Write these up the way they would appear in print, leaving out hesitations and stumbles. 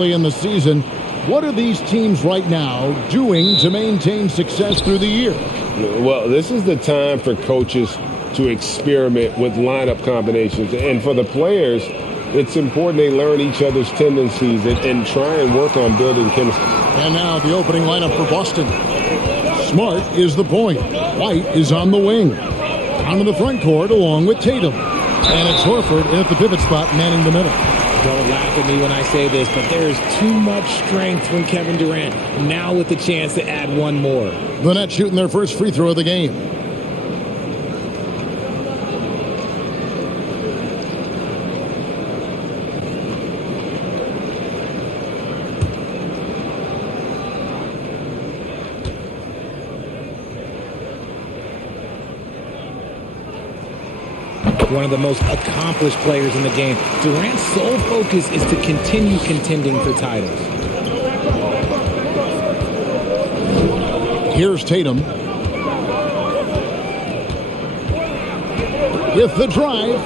early in the season. What are these teams right now doing to maintain success through the year? Well, this is the time for coaches to experiment with lineup combinations. And for the players, it's important they learn each other's tendencies and try and work on building chemistry. And now the opening lineup for Boston. Smart is the point. White is on the wing. Onto the front court along with Tatum. And it's Horford at the pivot spot manning the middle. Don't laugh at me when I say this, but there is too much strength from Kevin Durant. Now with the chance to add one more. The Nets shooting their first free throw of the game. One of the most accomplished players in the game. Durant's sole focus is to continue contending for titles. Here's Tatum. With the drive,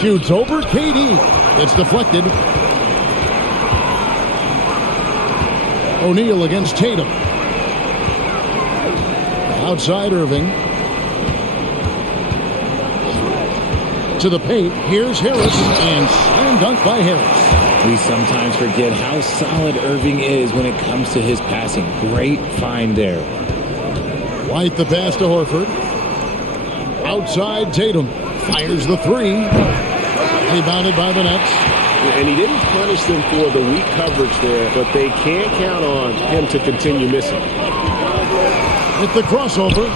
shoots over KD. It's deflected. O'Neal against Tatum. Outside Irving. To the paint, here's Harris, and slam dunk by Harris. We sometimes forget how solid Irving is when it comes to his passing. Great find there. White the pass to Horford. Outside Tatum. Fires the three. Rebounded by the Nets. And he didn't punish them for the weak coverage there, but they can't count on him to continue missing. With the crossover,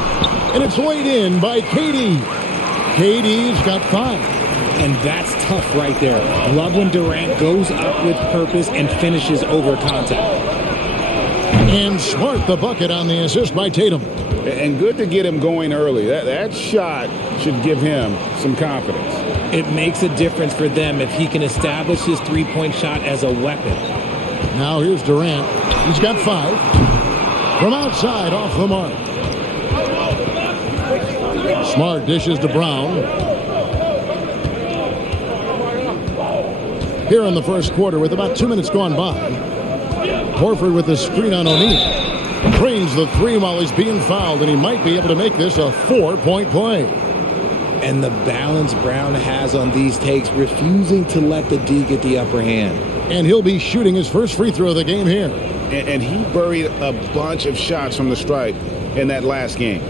and it's laid in by KD. KD's got 5. And that's tough right there. Love when Durant goes up with purpose and finishes over contact. And Smart the bucket on the assist by Tatum. And good to get him going early. That shot should give him some confidence. It makes a difference for them if he can establish his three-point shot as a weapon. Now here's Durant. He's got 5. From outside off the mark. Smart dishes to Brown. Here in the first quarter with about 2 minutes gone by. Horford with the screen on O'Neal. Trains the three while he's being fouled, and he might be able to make this a 4-point play. And the balance Brown has on these takes, refusing to let the D get the upper hand. And he'll be shooting his first free throw of the game here. And he buried a bunch of shots from the stripe in that last game.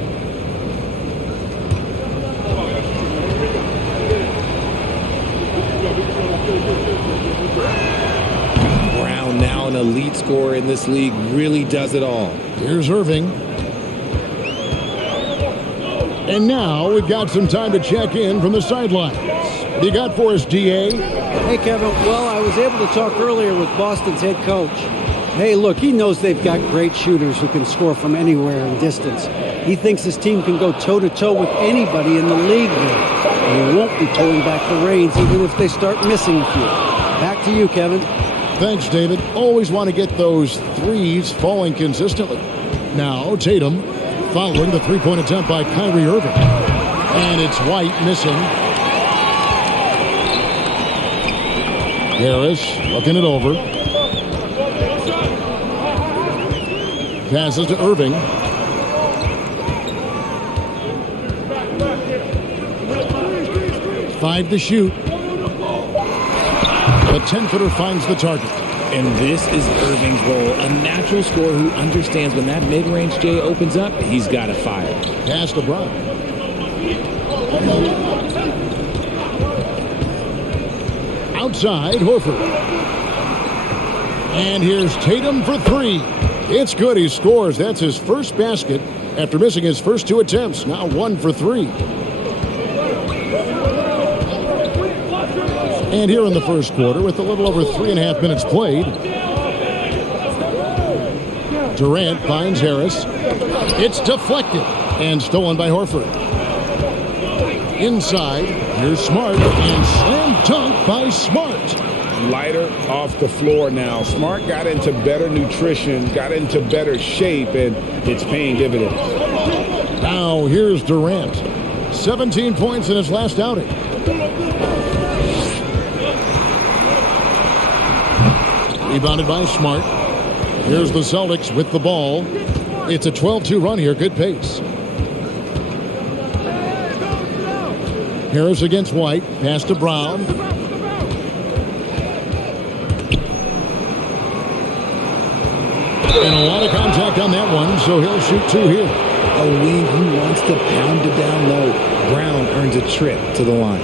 Brown, now an elite scorer in this league, really does it all. Here's Irving. And now we've got some time to check in from the sidelines. What do you got for us, D.A.? Hey, Kevin. Well, I was able to talk earlier with Boston's head coach. Hey, look, he knows they've got great shooters who can score from anywhere in distance. He thinks his team can go toe-to-toe with anybody in the league there. And he won't be towing back the reins even if they start missing a few. Back to you, Kevin. Thanks, David. Always want to get those threes falling consistently. Now, Tatum following the three-point attempt by Kyrie Irving. And it's White missing. Harris looking it over. Passes to Irving. Five to shoot. The 10-footer finds the target. And this is Irving's role, a natural scorer who understands when that mid-range J opens up, he's got to fire. Pass to Brown. Outside, Horford. And here's Tatum for 3. It's good. He scores. That's his first basket after missing his first 2 attempts. Now 1 for 3. And here in the first quarter, with a little over 3.5 minutes played, Durant finds Harris. It's deflected and stolen by Horford. Inside, here's Smart, and slam dunk by Smart. Lighter off the floor now. Smart got into better nutrition, got into better shape, and it's paying dividends. Now here's Durant. 17 points in his last outing. Rebounded by Smart. Here's the Celtics with the ball. It's a 12-2 run here. Good pace. Harris against White. Pass to Brown. And a lot of contact on that one, so he'll shoot 2 here. A wing who wants to pound it down low. Brown earns a trip to the line.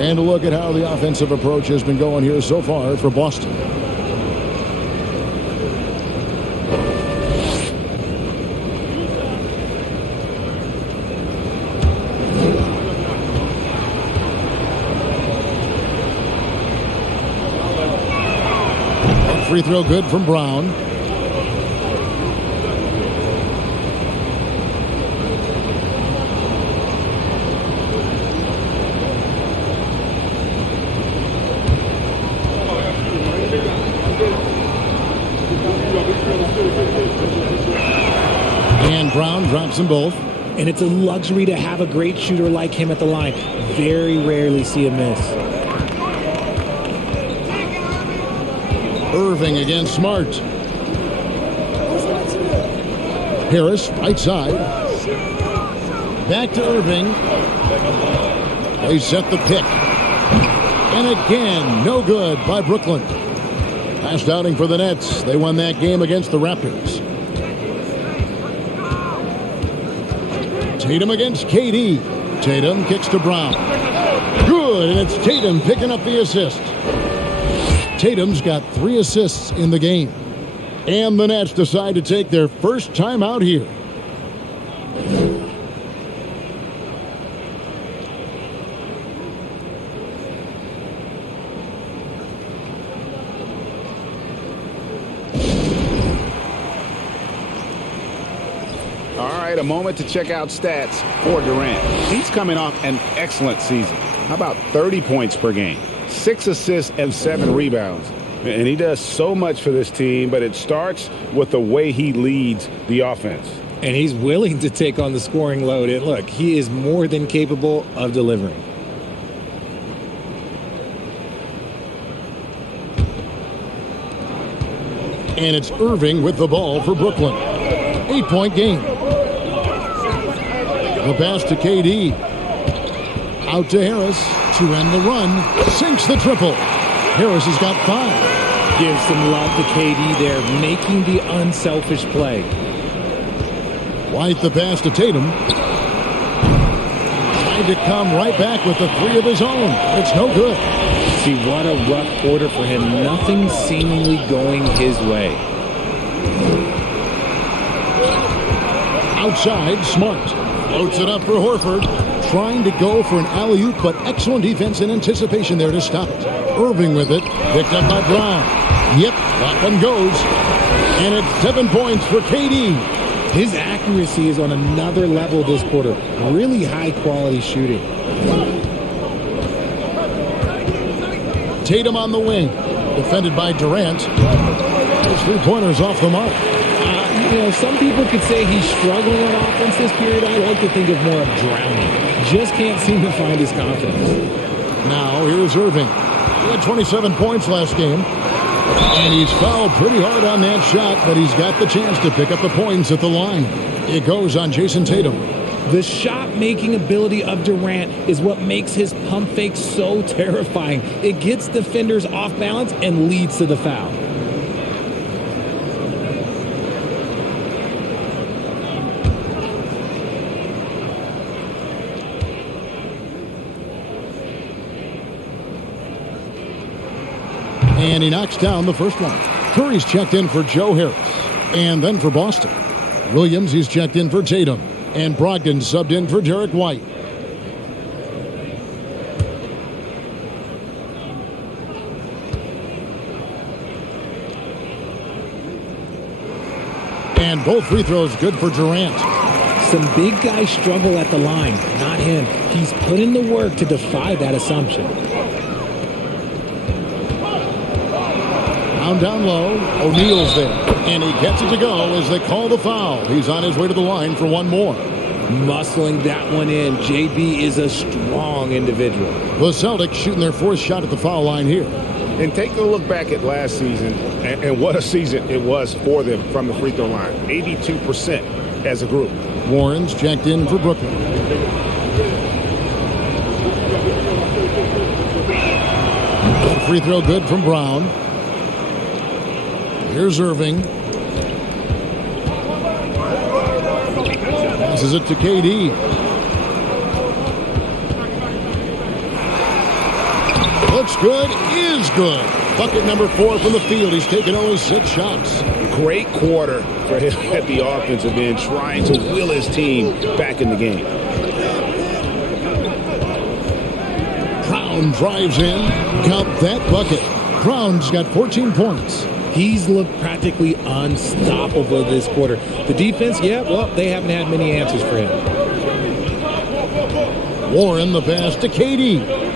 And a look at how the offensive approach has been going here so far for Boston. Free throw good from Brown. And Brown drops them both. And it's a luxury to have a great shooter like him at the line. Very rarely see a miss. Irving against Smart. Harris, right side. Back to Irving. They set the pick. And again, no good by Brooklyn. Last outing for the Nets. They won that game against the Raptors. Tatum against KD. Tatum kicks to Brown. Good, and it's Tatum picking up the assist. Tatum's got 3 assists in the game. And the Nets decide to take their first time out here. All right, a moment to check out stats for Durant. He's coming off an excellent season. How about 30 points per game, 6 assists and 7 rebounds. And he does so much for this team, but it starts with the way he leads the offense. And he's willing to take on the scoring load. And look, he is more than capable of delivering. And it's Irving with the ball for Brooklyn. 8-point game. The pass to KD. Out to Harris to end the run. Sinks the triple. Harris has got 5. Give some love to KD there, making the unselfish play. White the pass to Tatum. Trying to come right back with the 3 of his own. It's no good. See, what a rough quarter for him. Nothing seemingly going his way. Outside, Smart. Floats it up for Horford. Trying to go for an alley-oop, but excellent defense and anticipation there to stop it. Irving with it. Picked up by Brown. Yep, that one goes. And it's 7 points for KD. His accuracy is on another level this quarter. Really high-quality shooting. Tatum on the wing. Defended by Durant. Those 3-pointers off the mark. You know, some people could say he's struggling on offense this period. I like to think of more of drowning. Just can't seem to find his confidence. Now, here's Irving. He had 27 points last game. And he's fouled pretty hard on that shot, but he's got the chance to pick up the points at the line. It goes on Jason Tatum. The shot-making ability of Durant is what makes his pump fake so terrifying. It gets defenders off balance and leads to the foul. And he knocks down the first one. Curry's checked in for Joe Harris. And then for Boston. Williams, he's checked in for Tatum. And Brogdon subbed in for Derek White. And both free throws good for Durant. Some big guys struggle at the line. Not him. He's put in the work to defy that assumption. Down low. O'Neal's there. And he gets it to go as they call the foul. He's on his way to the line for one more. Muscling that one in. JB is a strong individual. The Celtics shooting their 4th shot at the foul line here. And take a look back at last season and what a season it was for them from the free throw line. 82% as a group. Warren's checked in for Brooklyn. That free throw good from Brown. Here's Irving. Passes it to KD. Looks good, is good. Bucket number 4 from the field. He's taken only 6 shots. Great quarter for him at the offensive end, trying to will his team back in the game. Brown drives in. Count that bucket. Brown's got 14 points. He's looked practically unstoppable this quarter. The defense, yeah, well, they haven't had many answers for him. Warren the pass to KD.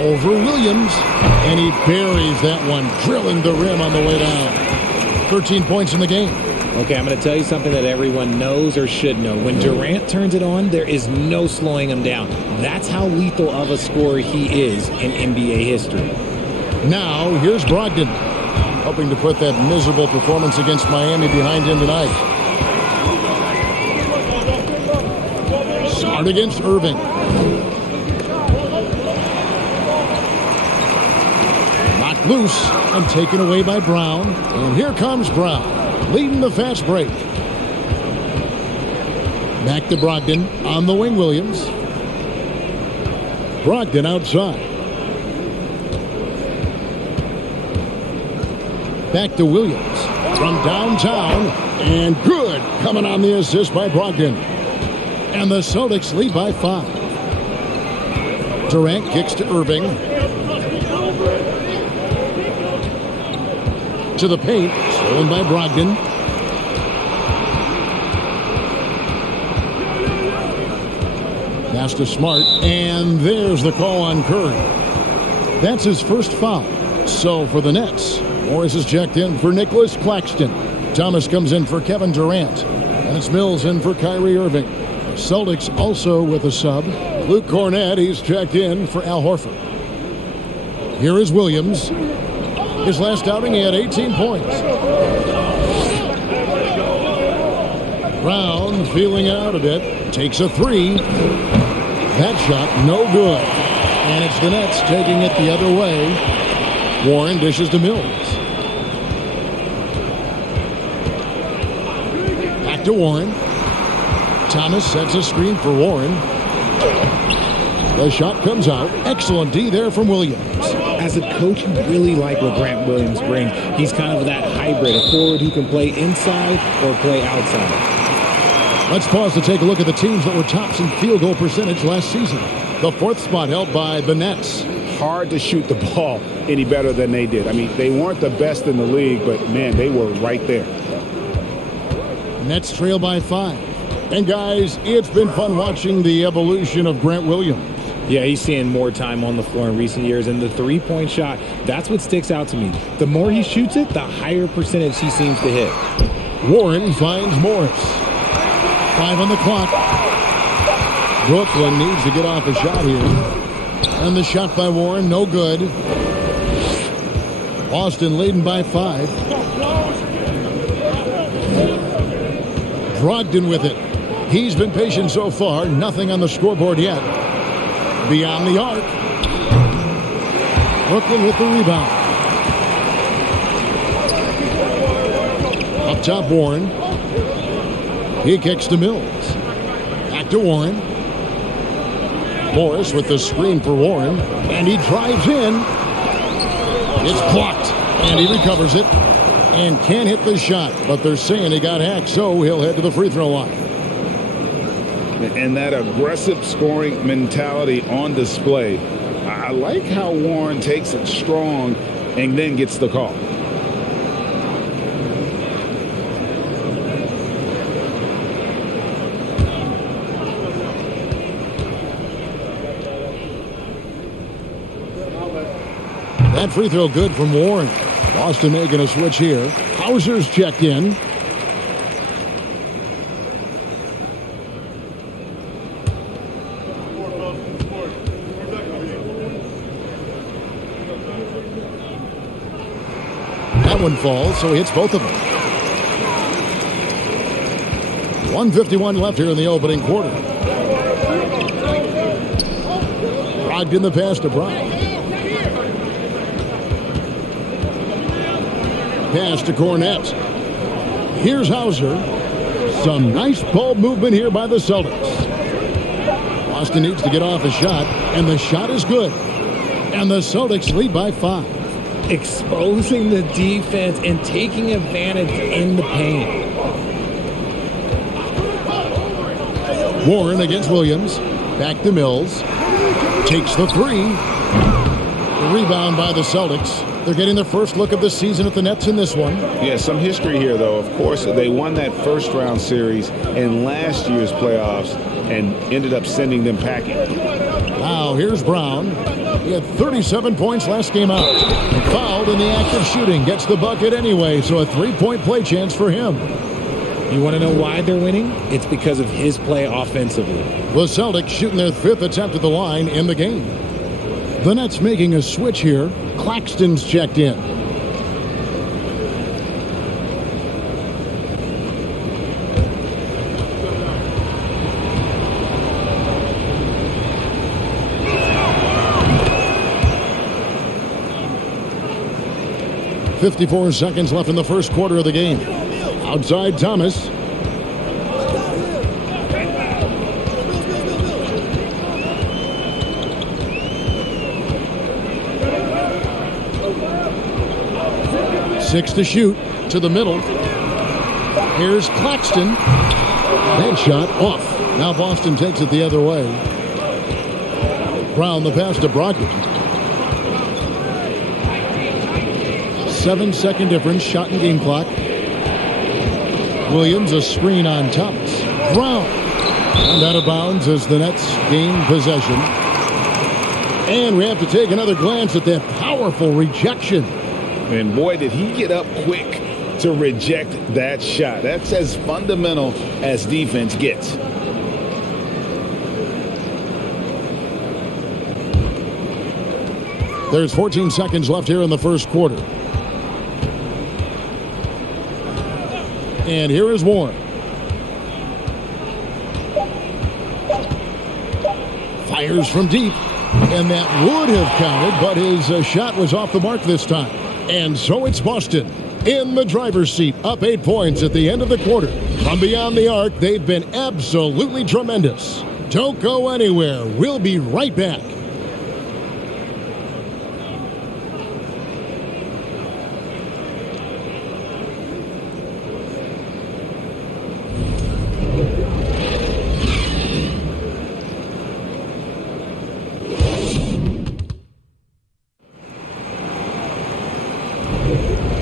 Over Williams, and he buries that one, drilling the rim on the way down. 13 points in the game. Okay, I'm going to tell you something that everyone knows or should know. When Durant turns it on, there is no slowing him down. That's how lethal of a scorer he is in NBA history. Now, here's Brogdon, hoping to put that miserable performance against Miami behind him tonight. Smart against Irving. Knocked loose and taken away by Brown. And here comes Brown, leading the fast break. Back to Brogdon on the wing, Williams. Brogdon outside. Back to Williams from downtown, and good coming on the assist by Brogdon. And the Celtics lead by 5. Durant kicks to Irving. To the paint, stolen by Brogdon. Pass to Smart, and there's the call on Curry. That's his first foul. So for the Nets, Morris is checked in for Nicholas Claxton. Thomas comes in for Kevin Durant. And it's Mills in for Kyrie Irving. Celtics also with a sub. Luke Cornett, he's checked in for Al Horford. Here is Williams. His last outing, he had 18 points. Brown feeling it out a bit. Takes a 3. That shot, no good. And it's the Nets taking it the other way. Warren dishes to Mills. Back to Warren. Thomas sets a screen for Warren. The shot comes out. Excellent D there from Williams. As a coach, you really like what Grant Williams brings. He's kind of that hybrid, a forward who can play inside or play outside. Let's pause to take a look at the teams that were tops in field goal percentage last season. The 4th spot held by the Nets. Hard to shoot the ball any better than they did. I mean, they weren't the best in the league, but, man, they were right there. Nets trail by 5. And, guys, it's been fun watching the evolution of Grant Williams. Yeah, he's seeing more time on the floor in recent years, and the three-point shot, that's what sticks out to me. The more he shoots it, the higher percentage he seems to hit. Warren finds Morris. 5 on the clock. Brooklyn needs to get off a shot here. And the shot by Warren, no good. Boston leading by 5. Brogdon with it. He's been patient so far. Nothing on the scoreboard yet. Beyond the arc. Brooklyn with the rebound. Up top, Warren. He kicks to Mills. Back to Warren. Morris with the screen for Warren. And he drives in. It's blocked. And he recovers it. And can't hit the shot. But they're saying he got hacked, so he'll head to the free throw line. And that aggressive scoring mentality on display. I like how Warren takes it strong and then gets the call. That free throw good from Warren. Boston making a switch here. Hauser's checked in. That one falls, so he hits both of them. 1:51 left here in the opening quarter. Brogdon the pass to Brown. Pass to Cornette. Here's Hauser. Some nice ball movement here by the Celtics. Boston needs to get off a shot, and the shot is good. And the Celtics lead by 5. Exposing the defense and taking advantage in the paint. Warren against Williams. Back to Mills. Takes the 3. The rebound by the Celtics. They're getting their first look of the season at the Nets in this one. Yeah, some history here, though. Of course, they won that first-round series in last year's playoffs and ended up sending them packing. Now, here's Brown. He had 37 points last game out. Fouled in the act of shooting. Gets the bucket anyway, so a 3-point play chance for him. You want to know why they're winning? It's because of his play offensively. The Celtics shooting their 5th attempt at the line in the game. The Nets making a switch here. Claxton's checked in. .54 seconds left in the first quarter of the game. Outside Thomas. Six to shoot to the middle. Here's Claxton. That shot off. Now Boston takes it the other way. Brown the pass to Brogdon. 7-second difference. Shot and game clock. Williams a screen on Thomas. Brown. And out of bounds as the Nets gain possession. And we have to take another glance at that powerful rejection. And boy, did he get up quick to reject that shot. That's as fundamental as defense gets. There's 14 seconds left here in the first quarter. And here is Warren. Fires from deep. And that would have counted, but his shot was off the mark this time. And so it's Boston in the driver's seat, up 8 points at the end of the quarter. From beyond the arc, they've been absolutely tremendous. Don't go anywhere. We'll be right back.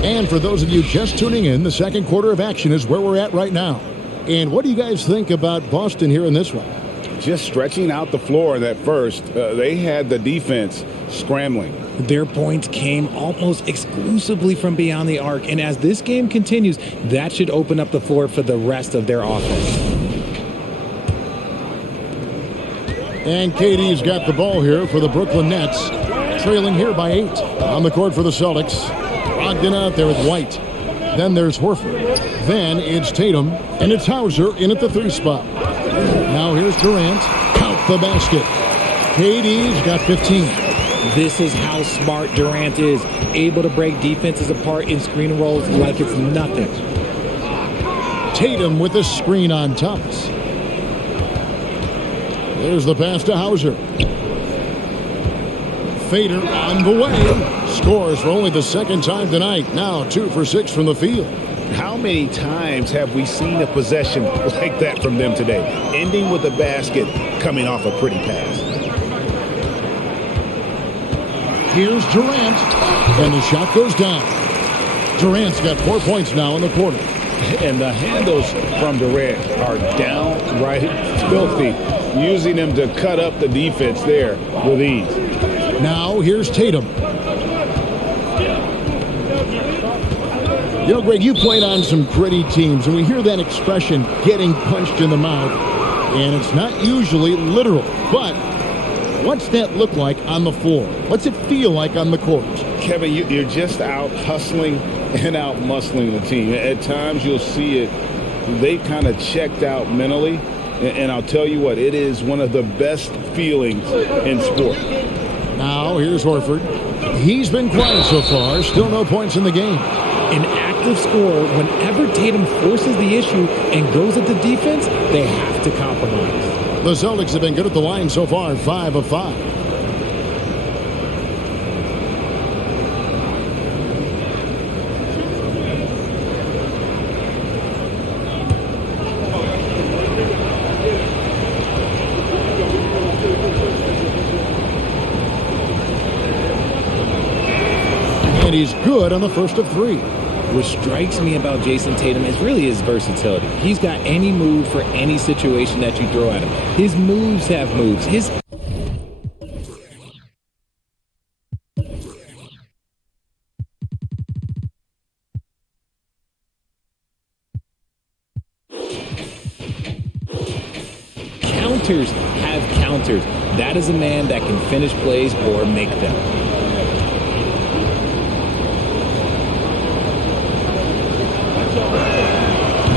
And for those of you just tuning in, the second quarter of action is where we're at right now. And what do you guys think about Boston here in this one? Just stretching out the floor in that first. They had the defense scrambling. Their points came almost exclusively from beyond the arc. And as this game continues, that should open up the floor for the rest of their offense. And KD's got the ball here for the Brooklyn Nets. Trailing here by 8. On the court for the Celtics. Brogdon out there with White. Then there's Horford. Then it's Tatum. And it's Hauser in at the 3 spot. Now here's Durant. Count the basket. KD's got 15. This is how smart Durant is. Able to break defenses apart in screen rolls like it's nothing. Tatum with a screen on Thomas. There's the pass to Hauser. Fader on the way. Scores for only the second time tonight. Now 2 for 6 from the field. How many times have we seen a possession like that from them today? Ending with a basket, coming off a pretty pass. Here's Durant. And the shot goes down. Durant's got 4 points now in the quarter. And the handles from Durant are downright filthy. Using him to cut up the defense there with ease. Now here's Tatum. You know, Greg, you played on some gritty teams, and we hear that expression, getting punched in the mouth, and it's not usually literal. But what's that look like on the floor? What's it feel like on the court? Kevin, you're just out hustling and out muscling the team. At times you'll see it. They've kind of checked out mentally. And I'll tell you what, it is one of the best feelings in sport. Now, here's Horford. He's been quiet so far. Still no points in the game. An active scorer, whenever Tatum forces the issue and goes at the defense, they have to compromise. The Celtics have been good at the line so far, 5 of 5. And he's good on the first of 3. What strikes me about Jason Tatum is really his versatility. He's got any move for any situation that you throw at him. His moves have moves. His counters have counters. That is a man that can finish plays or make them.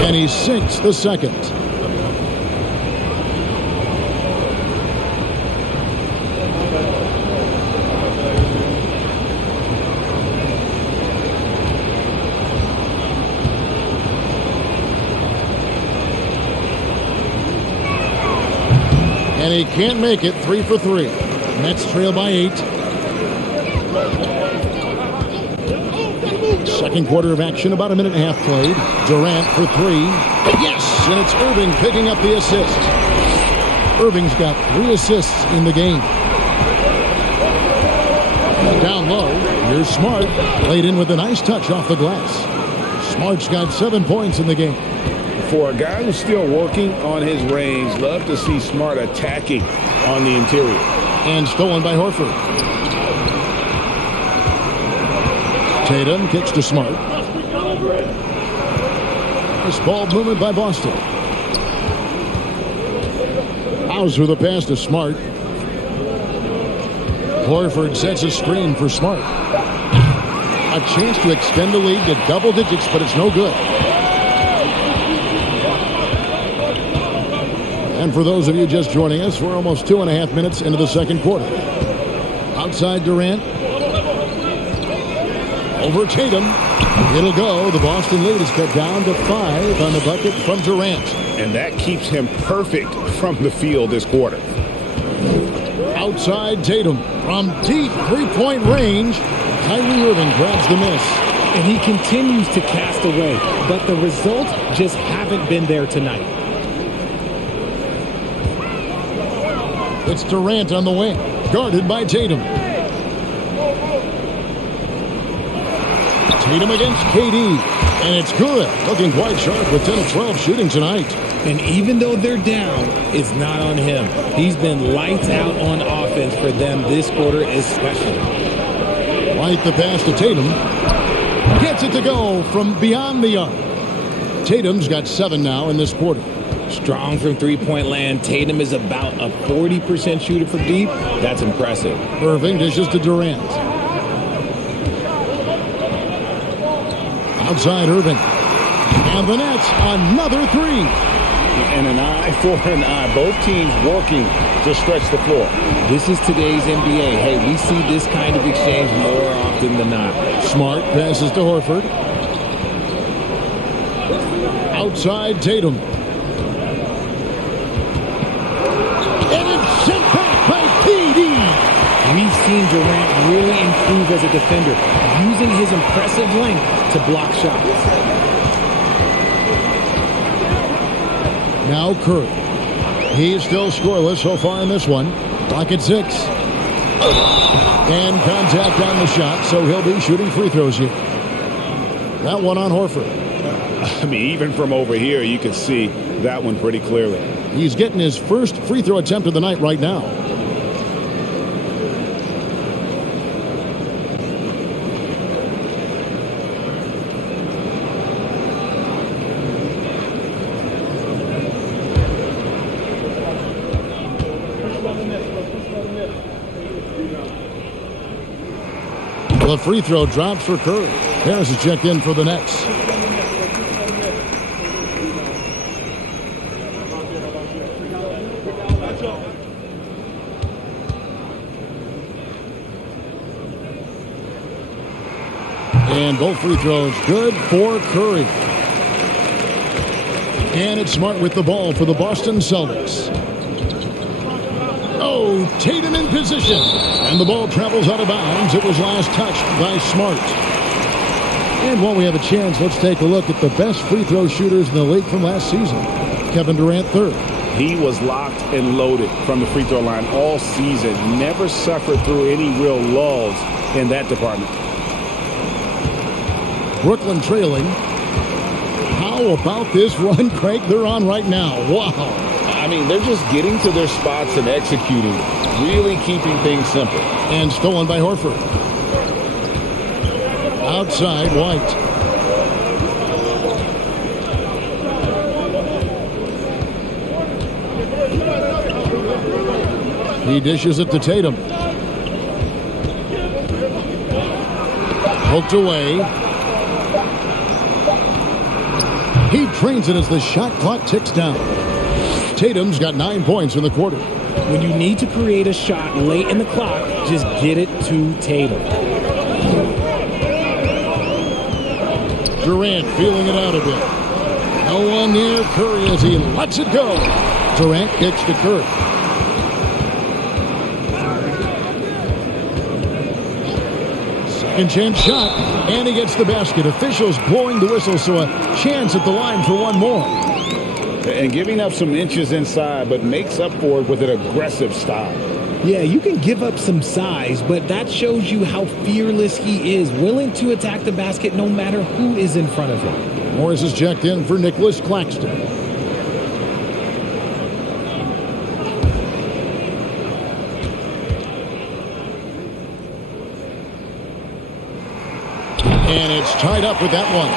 And he sinks the second. And he can't make it. 3 for 3. Nets trail by 8. Second quarter of action, about a minute and a half played. Durant for 3. Yes, and it's Irving picking up the assist. Irving's got 3 assists in the game. Down low, here's Smart. Played in with a nice touch off the glass. Smart's got 7 points in the game. For a guy who's still working on his range, love to see Smart attacking on the interior. And stolen by Horford. Tatum kicks to Smart. Nice ball movement by Boston. Hauser the pass to Smart. Horford sets a screen for Smart. A chance to extend the lead to double digits, but it's no good. And for those of you just joining us, we're almost 2.5 minutes into the second quarter. Outside Durant. Over Tatum. It'll go. The Boston lead is cut down to 5 on the bucket from Durant. And that keeps him perfect from the field this quarter. Outside Tatum. From deep three-point range, Kyrie Irving grabs the miss. And he continues to cast away, but the results just haven't been there tonight. It's Durant on the wing, guarded by Tatum. Tatum against KD, and it's good. Looking quite sharp with 10 of 12 shooting tonight. And even though they're down, it's not on him. He's been lights out on offense for them this quarter especially. White the pass to Tatum. Gets it to go from beyond the arc. Tatum's got 7 now in this quarter. Strong from three-point land. Tatum is about a 40% shooter from deep. That's impressive. Irving dishes to Durant. Outside Irving. And the Nets, another 3. And an eye for an eye. Both teams working to stretch the floor. This is today's NBA. Hey, we see this kind of exchange more often than not. Smart passes to Horford. Outside Tatum. And it's sent back by KD. We've seen Durant really improve as a defender, using his impressive length to block shots. Now Curry. He's still scoreless so far in this one. Clock at 6. And contact on the shot, so he'll be shooting free throws here. That one on Horford. I mean, even from over here, you can see that one pretty clearly. He's getting his first free throw attempt of the night right now. The free throw drops for Curry. Harris is checked in for the Nets. And both free throws good for Curry. And it's Smart with the ball for the Boston Celtics. Oh, Tatum in position. And the ball travels out of bounds. It was last touched by Smart. And while we have a chance, let's take a look at the best free throw shooters in the league from last season. Kevin Durant, third. He was locked and loaded from the free throw line all season. Never suffered through any real lulls in that department. Brooklyn trailing. How about this run, Craig, they're on right now? Wow. I mean, they're just getting to their spots and executing, really keeping things simple. And stolen by Horford. Outside, White. He dishes it to Tatum. Poked away. He trains it as the shot clock ticks down. Tatum's got 9 points in the quarter. When you need to create a shot late in the clock, just get it to Tatum. Durant feeling it out a bit. No one near Curry as he lets it go. Durant kicks to Curry. Second chance shot, and he gets the basket. Officials blowing the whistle, so a chance at the line for one more. And giving up some inches inside, but makes up for it with an aggressive style. Yeah, you can give up some size, but that shows you how fearless he is, willing to attack the basket no matter who is in front of him. Morris is checked in for Nicholas Claxton. And it's tied up with that one.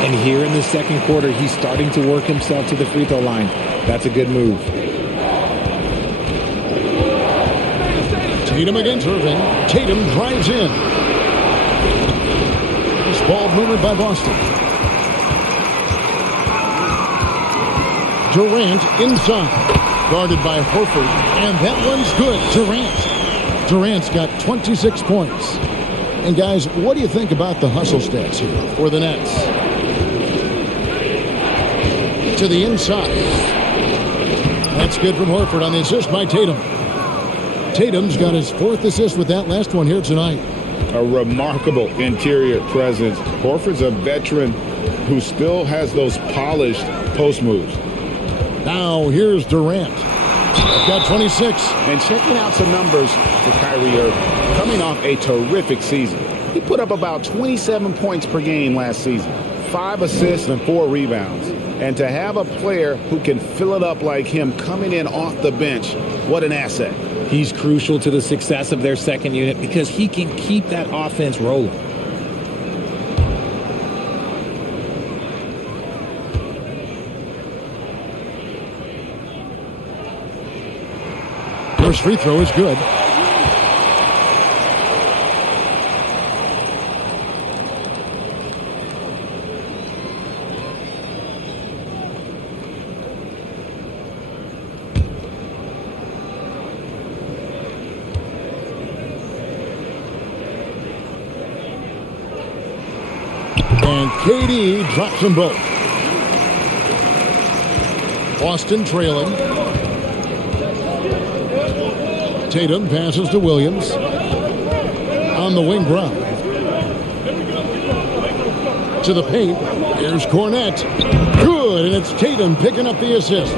And here in the second quarter, he's starting to work himself to the free throw line. That's a good move. Tatum against Irving. Tatum drives in. This ball movement by Boston. Durant inside. Guarded by Horford. And that one's good. Durant's got 26 points. And guys, what do you think about the hustle stats here for the Nets? To the inside. That's good from Horford on the assist by Tatum. Tatum's got his 4th assist with that last one here tonight. A remarkable interior presence. Horford's a veteran who still has those polished post moves. Now here's Durant. Got 26. And checking out some numbers for Kyrie Irving. Coming off a terrific season. He put up about 27 points per game last season. 5 assists and 4 rebounds. And to have a player who can fill it up like him coming in off the bench, what an asset. He's crucial to the success of their second unit because he can keep that offense rolling. First free throw is good. And KD drops them both. Boston trailing. Tatum passes to Williams. On the wing, Brown. To the paint. Here's Cornette. Good, and it's Tatum picking up the assist.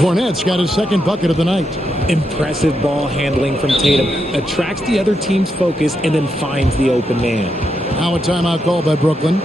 Cornette's got his 2nd bucket of the night. Impressive ball handling from Tatum. Attracts the other team's focus and then finds the open man. Now a timeout call by Brooklyn.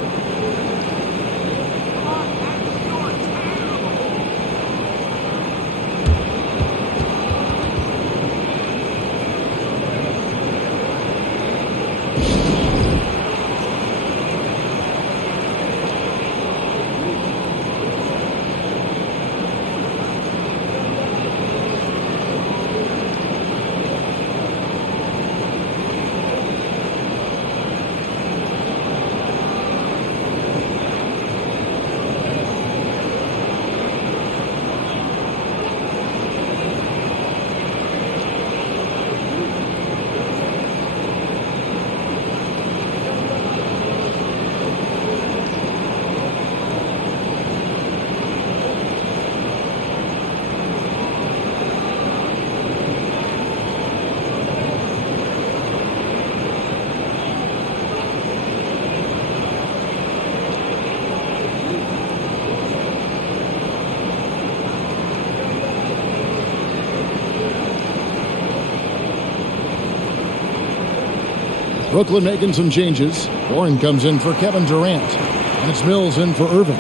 Brooklyn making some changes. Warren comes in for Kevin Durant. And it's Mills in for Irving.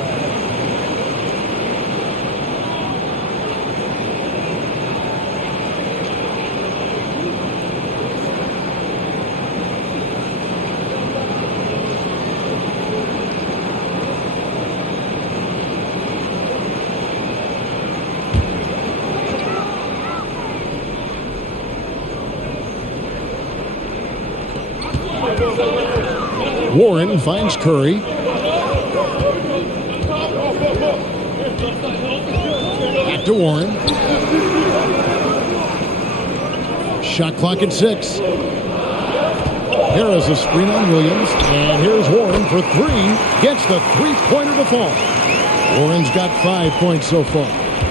Warren finds Curry. Back to Warren. Shot clock at 6. Harris a screen on Williams. And here's Warren for 3. Gets the three-pointer to fall. Warren's got 5 points so far.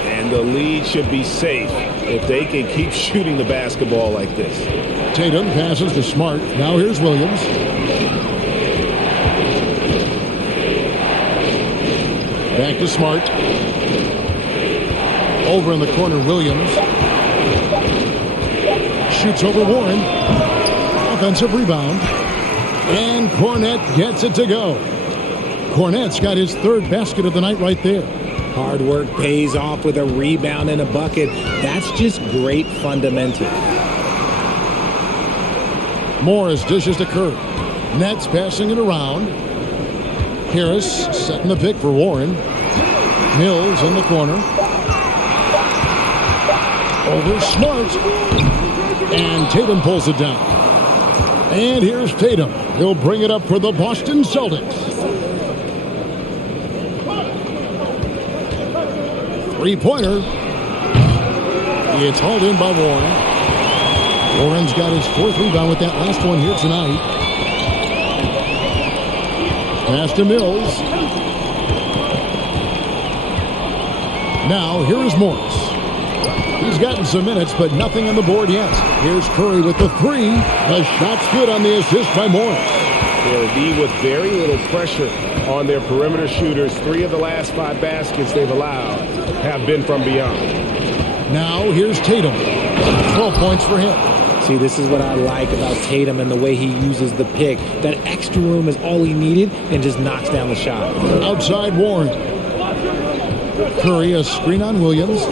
And the lead should be safe if they can keep shooting the basketball like this. Tatum passes to Smart. Now here's Williams. Back to Smart. Over in the corner, Williams. Shoots over Warren. Offensive rebound. And Cornette gets it to go. Cornette's got his 3rd basket of the night right there. Hard work pays off with a rebound and a bucket. That's just great fundamentals. Morris dishes to Curry. Nets passing it around. Harris setting the pick for Warren. Mills in the corner. Over Smart. And Tatum pulls it down. And here's Tatum. He'll bring it up for the Boston Celtics. 3-pointer. It's hauled in by Warren. Warren's got his 4th rebound with that last one here tonight. Pass to Mills. Now, here is Morris. He's gotten some minutes, but nothing on the board yet. Here's Curry with the 3. The shot's good on the assist by Morris. They're D with very little pressure on their perimeter shooters. 3 of the last 5 baskets they've allowed have been from beyond. Now, here's Tatum. 12 points for him. See, this is what I like about Tatum and the way he uses the pick. That extra room is all he needed and just knocks down the shot. Outside Warren. Curry a screen on Williams.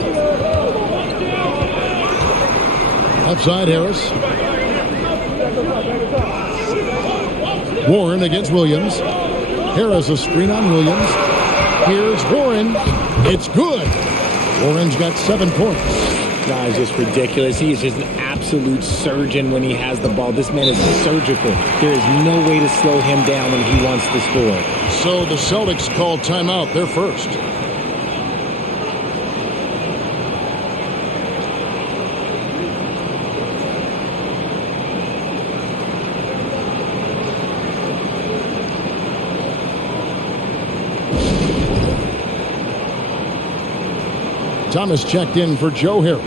Outside Harris. Warren against Williams. Harris a screen on Williams. Here's Warren. It's good. Warren's got 7 points. Guy's just ridiculous. He is just an absolute surgeon when he has the ball. This man is surgical. There is no way to slow him down when he wants to score. So the Celtics call timeout. They're first. Thomas checked in for Joe Harris.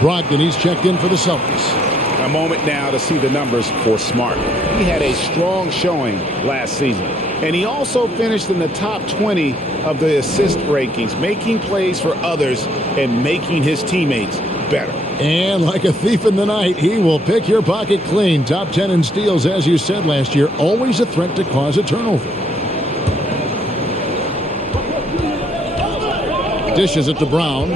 Brogdon, he's checked in for the Celtics. A moment now to see the numbers for Smart. He had a strong showing last season. And he also finished in the top 20 of the assist rankings, making plays for others and making his teammates better. And like a thief in the night, he will pick your pocket clean. Top 10 in steals, as you said last year, always a threat to cause a turnover. Dishes it to Brown.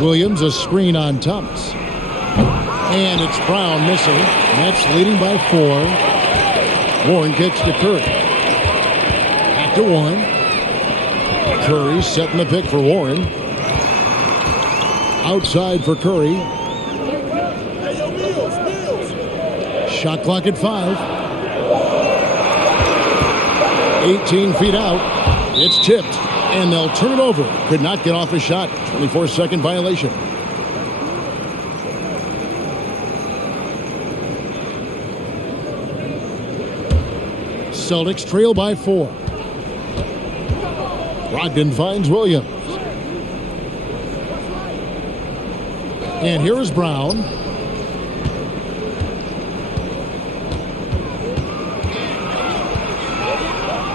Williams a screen on Thomas. And it's Brown missing. Nets leading by 4. Warren kicks to Curry. Back to Warren. Curry setting the pick for Warren. Outside for Curry. Shot clock at 5. 18 feet out. It's tipped. And they'll turn it over. Could not get off a shot. 24-second violation. Celtics trail by 4. Brogdon finds Williams. And here is Brown.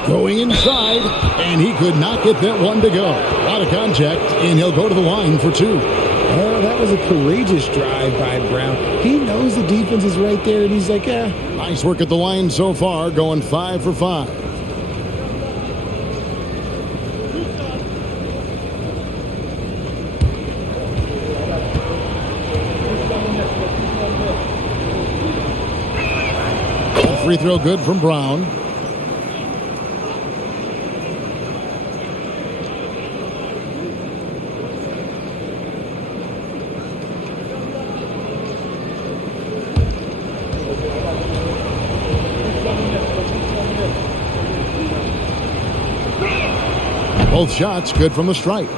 Going inside, and he could not get that one to go. Out of contact, and he'll go to the line for 2. That was a courageous drive by Brown. He knows the defense is right there, and he's like, yeah. Nice work at the line so far, going 5 for 5. That free throw good from Brown. Both shots good from the stripe.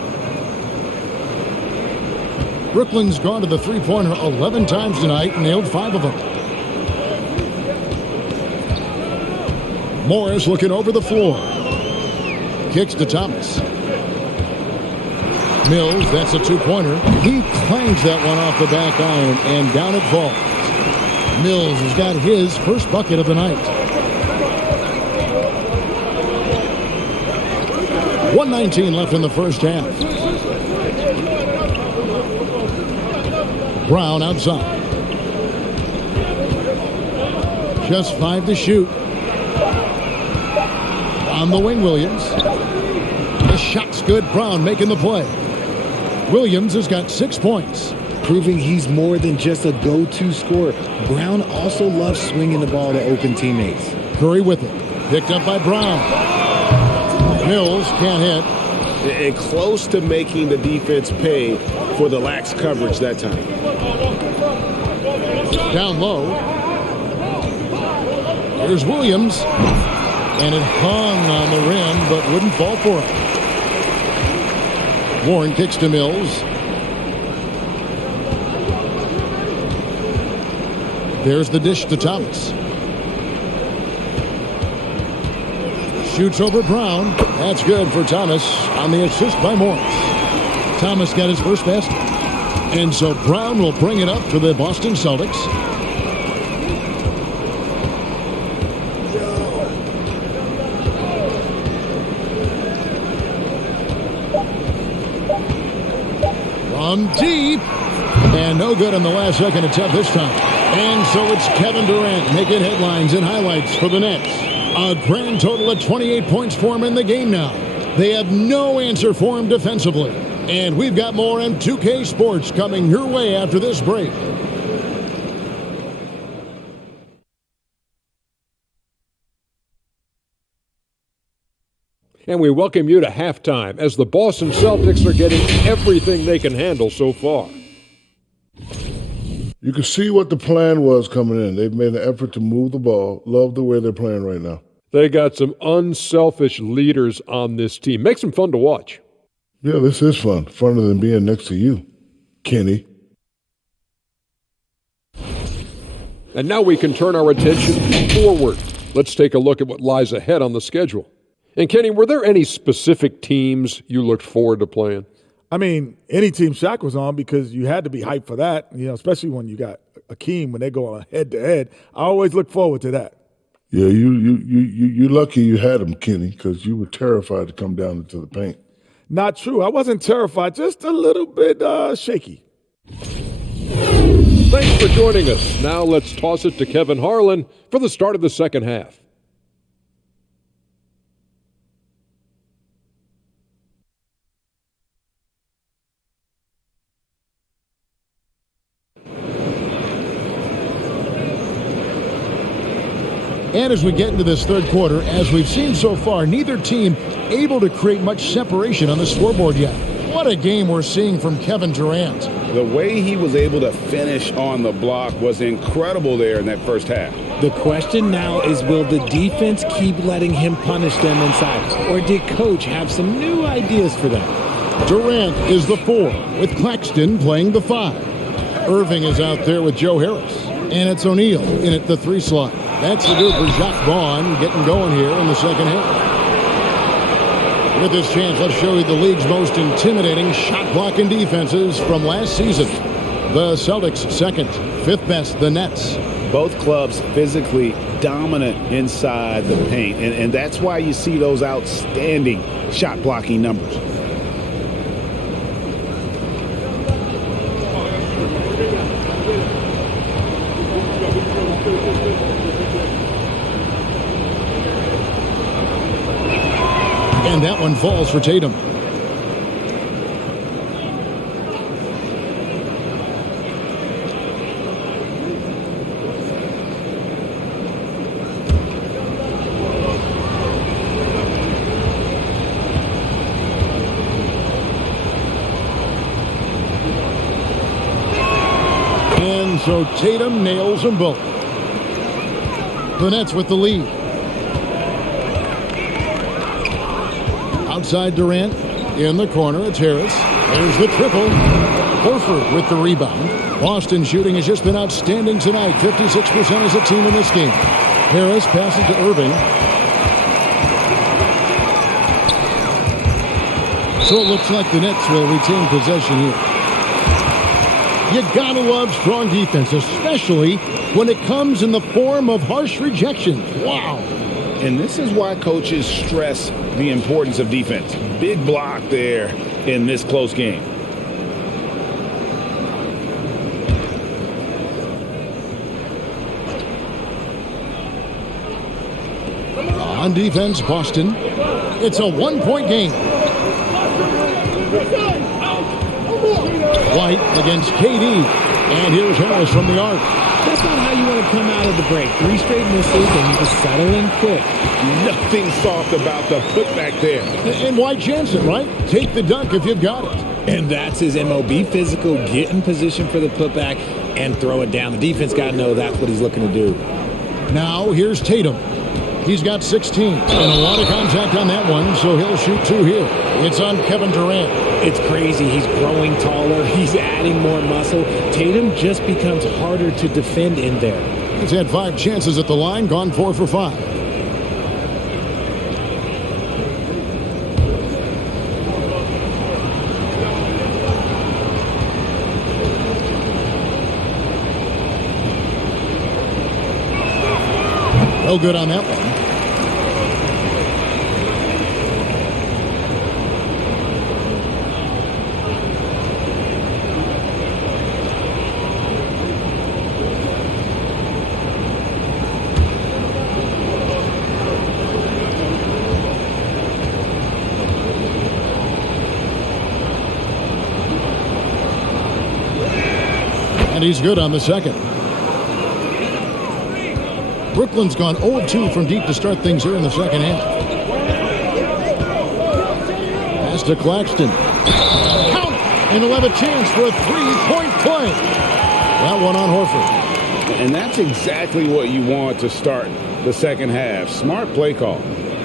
Brooklyn's gone to the three-pointer 11 times tonight and nailed 5 of them. Morris looking over the floor. Kicks to Thomas. Mills, that's a two-pointer. He clangs that one off the back iron, and down it falls. Mills has got his first bucket of the night. 1:19 left in the first half. Brown outside. Just 5 to shoot. On the wing, Williams. The shot's good. Brown making the play. Williams has got 6 points. Proving he's more than just a go-to scorer. Brown also loves swinging the ball to open teammates. Curry with it. Picked up by Brown. Mills can't hit. And close to making the defense pay for the lax coverage that time. Down low. Here's Williams. And it hung on the rim, but wouldn't fall for it. Warren kicks to Mills. There's the dish to Thomas. Shoots over Brown. That's good for Thomas on the assist by Morris. Thomas got his first basket. And so Brown will bring it up for the Boston Celtics. From deep. And no good on the last second attempt this time. And so it's Kevin Durant making headlines and highlights for the Nets. A grand total of 28 points for him in the game now. They have no answer for him defensively. And we've got more M2K Sports coming your way after this break. And we welcome you to halftime as the Boston Celtics are getting everything they can handle so far. You can see what the plan was coming in. They've made an effort to move the ball. Love the way they're playing right now. They got some unselfish leaders on this team. Makes them fun to watch. Yeah, this is fun. Funner than being next to you, Kenny. And now we can turn our attention forward. Let's take a look at what lies ahead on the schedule. And Kenny, were there any specific teams you looked forward to playing? I mean, any team Shaq was on, because you had to be hyped for that, especially when you got Akeem when they go on head-to-head. I always look forward to that. Yeah, you're lucky you had him, Kenny, because you were terrified to come down into the paint. Not true. I wasn't terrified, just a little bit shaky. Thanks for joining us. Now let's toss it to Kevin Harlan for the start of the second half. And as we get into this third quarter, as we've seen so far, neither team able to create much separation on the scoreboard yet. What a game we're seeing from Kevin Durant. The way he was able to finish on the block was incredible there in that first half. The question now is, will the defense keep letting him punish them inside? Or did Coach have some new ideas for them? Durant is the 4, with Claxton playing the 5. Irving is out there with Joe Harris. And it's O'Neal in at the 3 slot. That's the dude for Jacques Vaughn getting going here in the second half. With this chance, let's show you the league's most intimidating shot-blocking defenses from last season. The Celtics second, 5th best, the Nets. Both clubs physically dominant inside the paint, and that's why you see those outstanding shot-blocking numbers. And that one falls for Tatum. And so Tatum nails them both. The Nets with the lead. Outside Durant. In the corner, it's Harris. There's the triple. Horford with the rebound. Boston shooting has just been outstanding tonight. 56% as a team in this game. Harris passes to Irving. So it looks like the Nets will retain possession here. You gotta love strong defense, especially when it comes in the form of harsh rejections. Wow. And this is why coaches stress the importance of defense. Big block there in this close game. On defense, Boston. It's a one-point game. White against KD. And here's Harris from the arc. That's not how you want to come out of the break. 3 straight misses, and you just settle in quick. Nothing soft about the putback there. And why chance it, right? Take the dunk if you've got it. And that's his MO. Be physical, get in position for the putback, and throw it down. The defense got to know that's what he's looking to do. Now here's Tatum. He's got 16. And a lot of contact on that one, so he'll shoot 2 here. It's on Kevin Durant. It's crazy. He's growing taller. He's adding more muscle. Tatum just becomes harder to defend in there. He's had 5 chances at the line, gone 4 for 5. No good on that one. And he's good on the second. Brooklyn's gone 0-2 from deep to start things here in the second half. Pass to Claxton. Count it! And he'll have a chance for a 3-point play. That one on Horford. And that's exactly what you want to start the second half. Smart play call.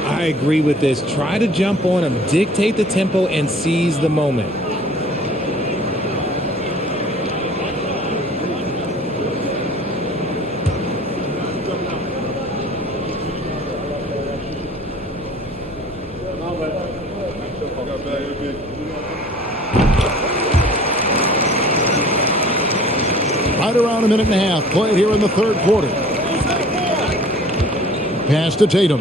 I agree with this. Try to jump on him, dictate the tempo, and seize the moment. Right around a minute and a half played here in the third quarter. Pass to Tatum.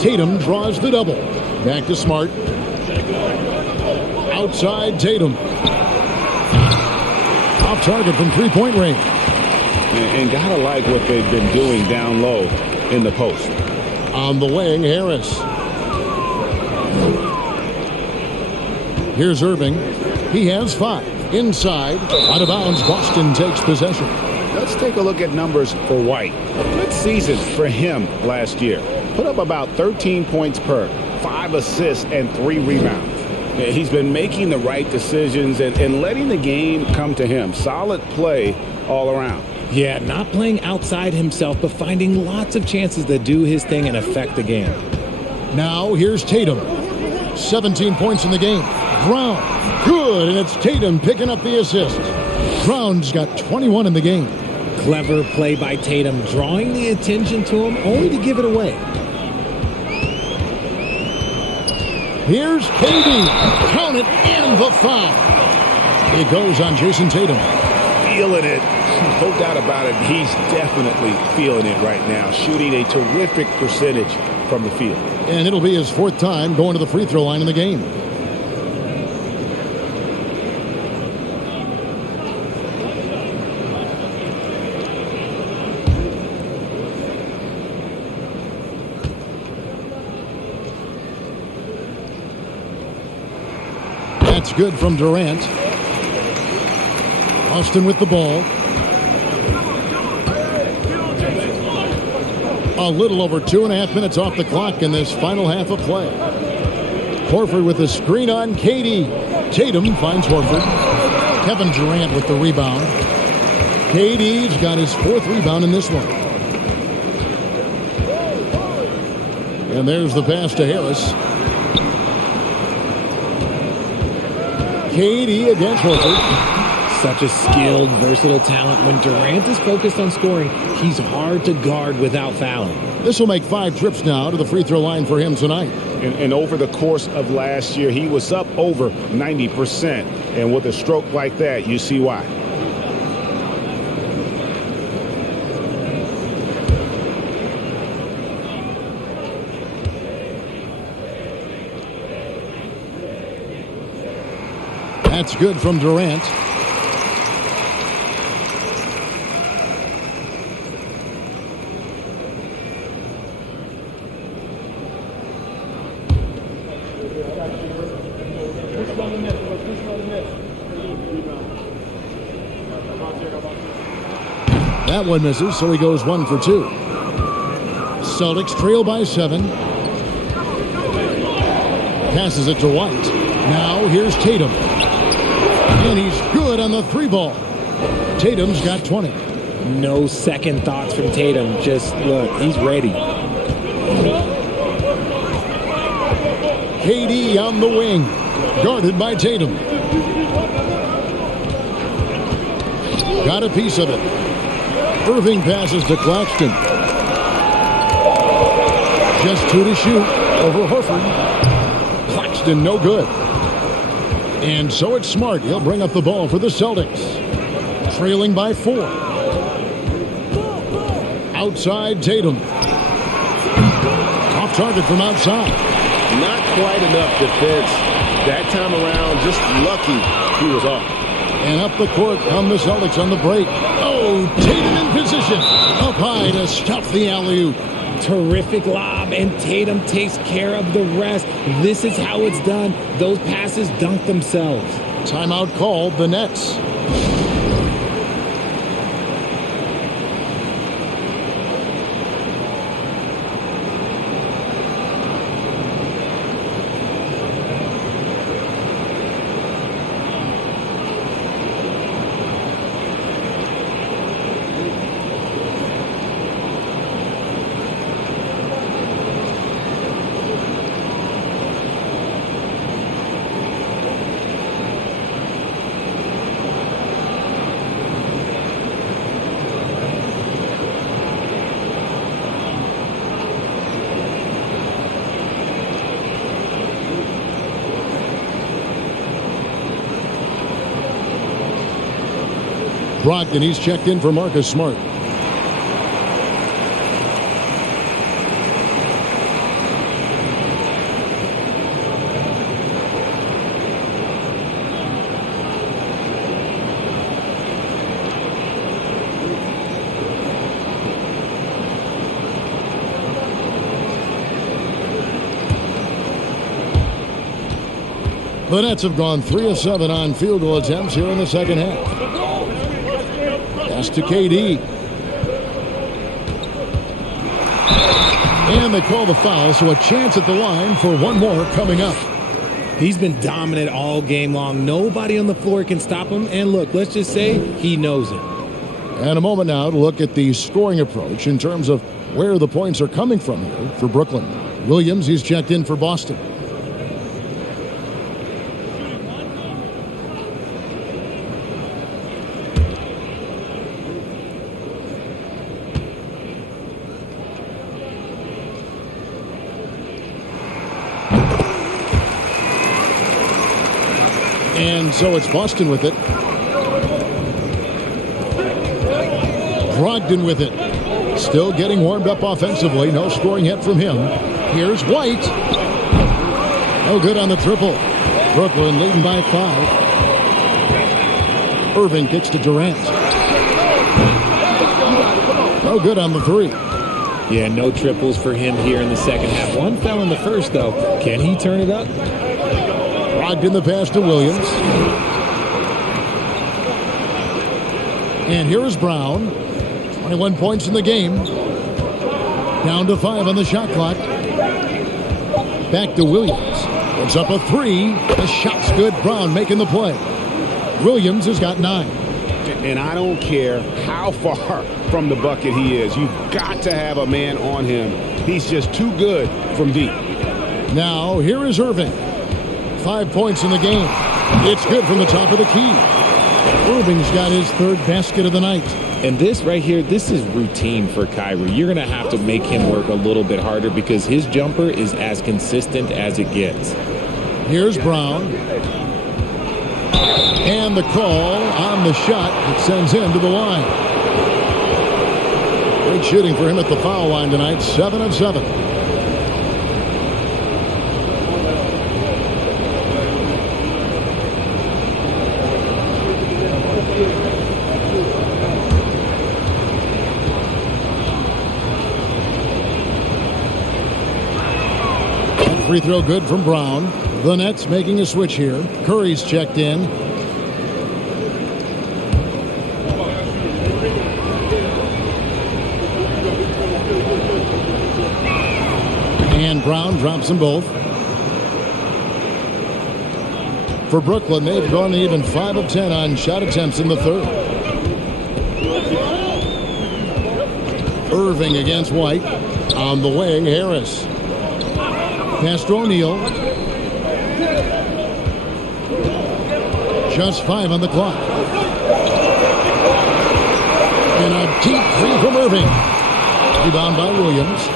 Tatum draws the double. Back to Smart. Outside Tatum. Off target from three-point range. And gotta like what they've been doing down low in the post. On the wing, Harris. Here's Irving. He has 5. Inside. Out of bounds. Boston takes possession. Let's take a look at numbers for White. A good season for him last year. Put up about 13 points per, 5 assists, and 3 rebounds. He's been making the right decisions and letting the game come to him. Solid play all around. Yeah, not playing outside himself, but finding lots of chances to do his thing and affect the game. Now here's Tatum. 17 points in the game. Brown. Good, and it's Tatum picking up the assist. Brown's got 21 in the game. Clever play by Tatum, drawing the attention to him, only to give it away. Here's KD. Count it, and the foul. It goes on Jason Tatum. Feeling it. No doubt about it. He's definitely feeling it right now. Shooting a terrific percentage from the field. And it'll be his 4th time going to the free throw line in the game. That's good from Durant. Boston with the ball. A little over 2.5 minutes off the clock in this final half of play. Horford with the screen on KD. Tatum finds Horford. Kevin Durant with the rebound. KD's got his 4th rebound in this one. And there's the pass to Harris. KD against Horford. Such a skilled, versatile talent. When Durant is focused on scoring, he's hard to guard without fouling. This will make 5 trips now to the free throw line for him tonight. And over the course of last year, he was up over 90%. And with a stroke like that, you see why. That's good from Durant. That one misses, so he goes 1 for 2. Celtics trail by 7. Passes it to White. Now here's Tatum. And he's good on the 3 ball. Tatum's got 20. No second thoughts from Tatum. Just look, he's ready. KD on the wing. Guarded by Tatum. Got a piece of it. Irving passes to Claxton. Just 2 to shoot over Horford. Claxton no good. And so it's Smart. He'll bring up the ball for the Celtics. Trailing by 4. Outside Tatum. Off target from outside. Not quite enough defense that time around. Just lucky he was off. And up the court come the Celtics on the break. Oh, Tatum in position. Up high to stuff the alley-oop. Terrific lob, and Tatum takes care of the rest. This is how it's done. Those passes dunk themselves. Timeout called, the Nets. Brogdon, he's checked in for Marcus Smart. The Nets have gone 3 of 7 on field goal attempts here in the second half. Pass to KD. And they call the foul, so a chance at the line for one more coming up. He's been dominant all game long. Nobody on the floor can stop him. And look, let's just say he knows it. And a moment now to look at the scoring approach in terms of where the points are coming from here for Brooklyn. Williams, he's checked in for Boston. And so it's Boston with it. Brogdon with it. Still getting warmed up offensively. No scoring yet from him. Here's White. No good on the triple. Brooklyn leading by 5. Irving kicks to Durant. No good on the 3. Yeah, no triples for him here in the second half. One fell in the first, though. Can he turn it up? Brogdon the pass to Williams. And here is Brown. 21 points in the game. Down to 5 on the shot clock. Back to Williams. Puts up a 3. The shot's good. Brown making the play. Williams has got 9. And I don't care how far from the bucket he is. You've got to have a man on him. He's just too good from deep. Now, here is Irving. 5 points in the game. It's good from the top of the key. Irving's got his 3rd basket of the night. And this right here, this is routine for Kyrie. You're going to have to make him work a little bit harder because his jumper is as consistent as it gets. Here's Brown. And the call on the shot that sends him to the line. Great shooting for him at the foul line tonight. 7 of 7. Free throw good from Brown. The Nets making a switch here. Curry's checked in. And Brown drops them both. For Brooklyn, they've gone even 5 of 10 on shot attempts in the 3rd. Irving against White. On the wing, Harris. Pass to O'Neal. Just 5 on the clock. And a deep 3 from Irving. Rebound by Williams.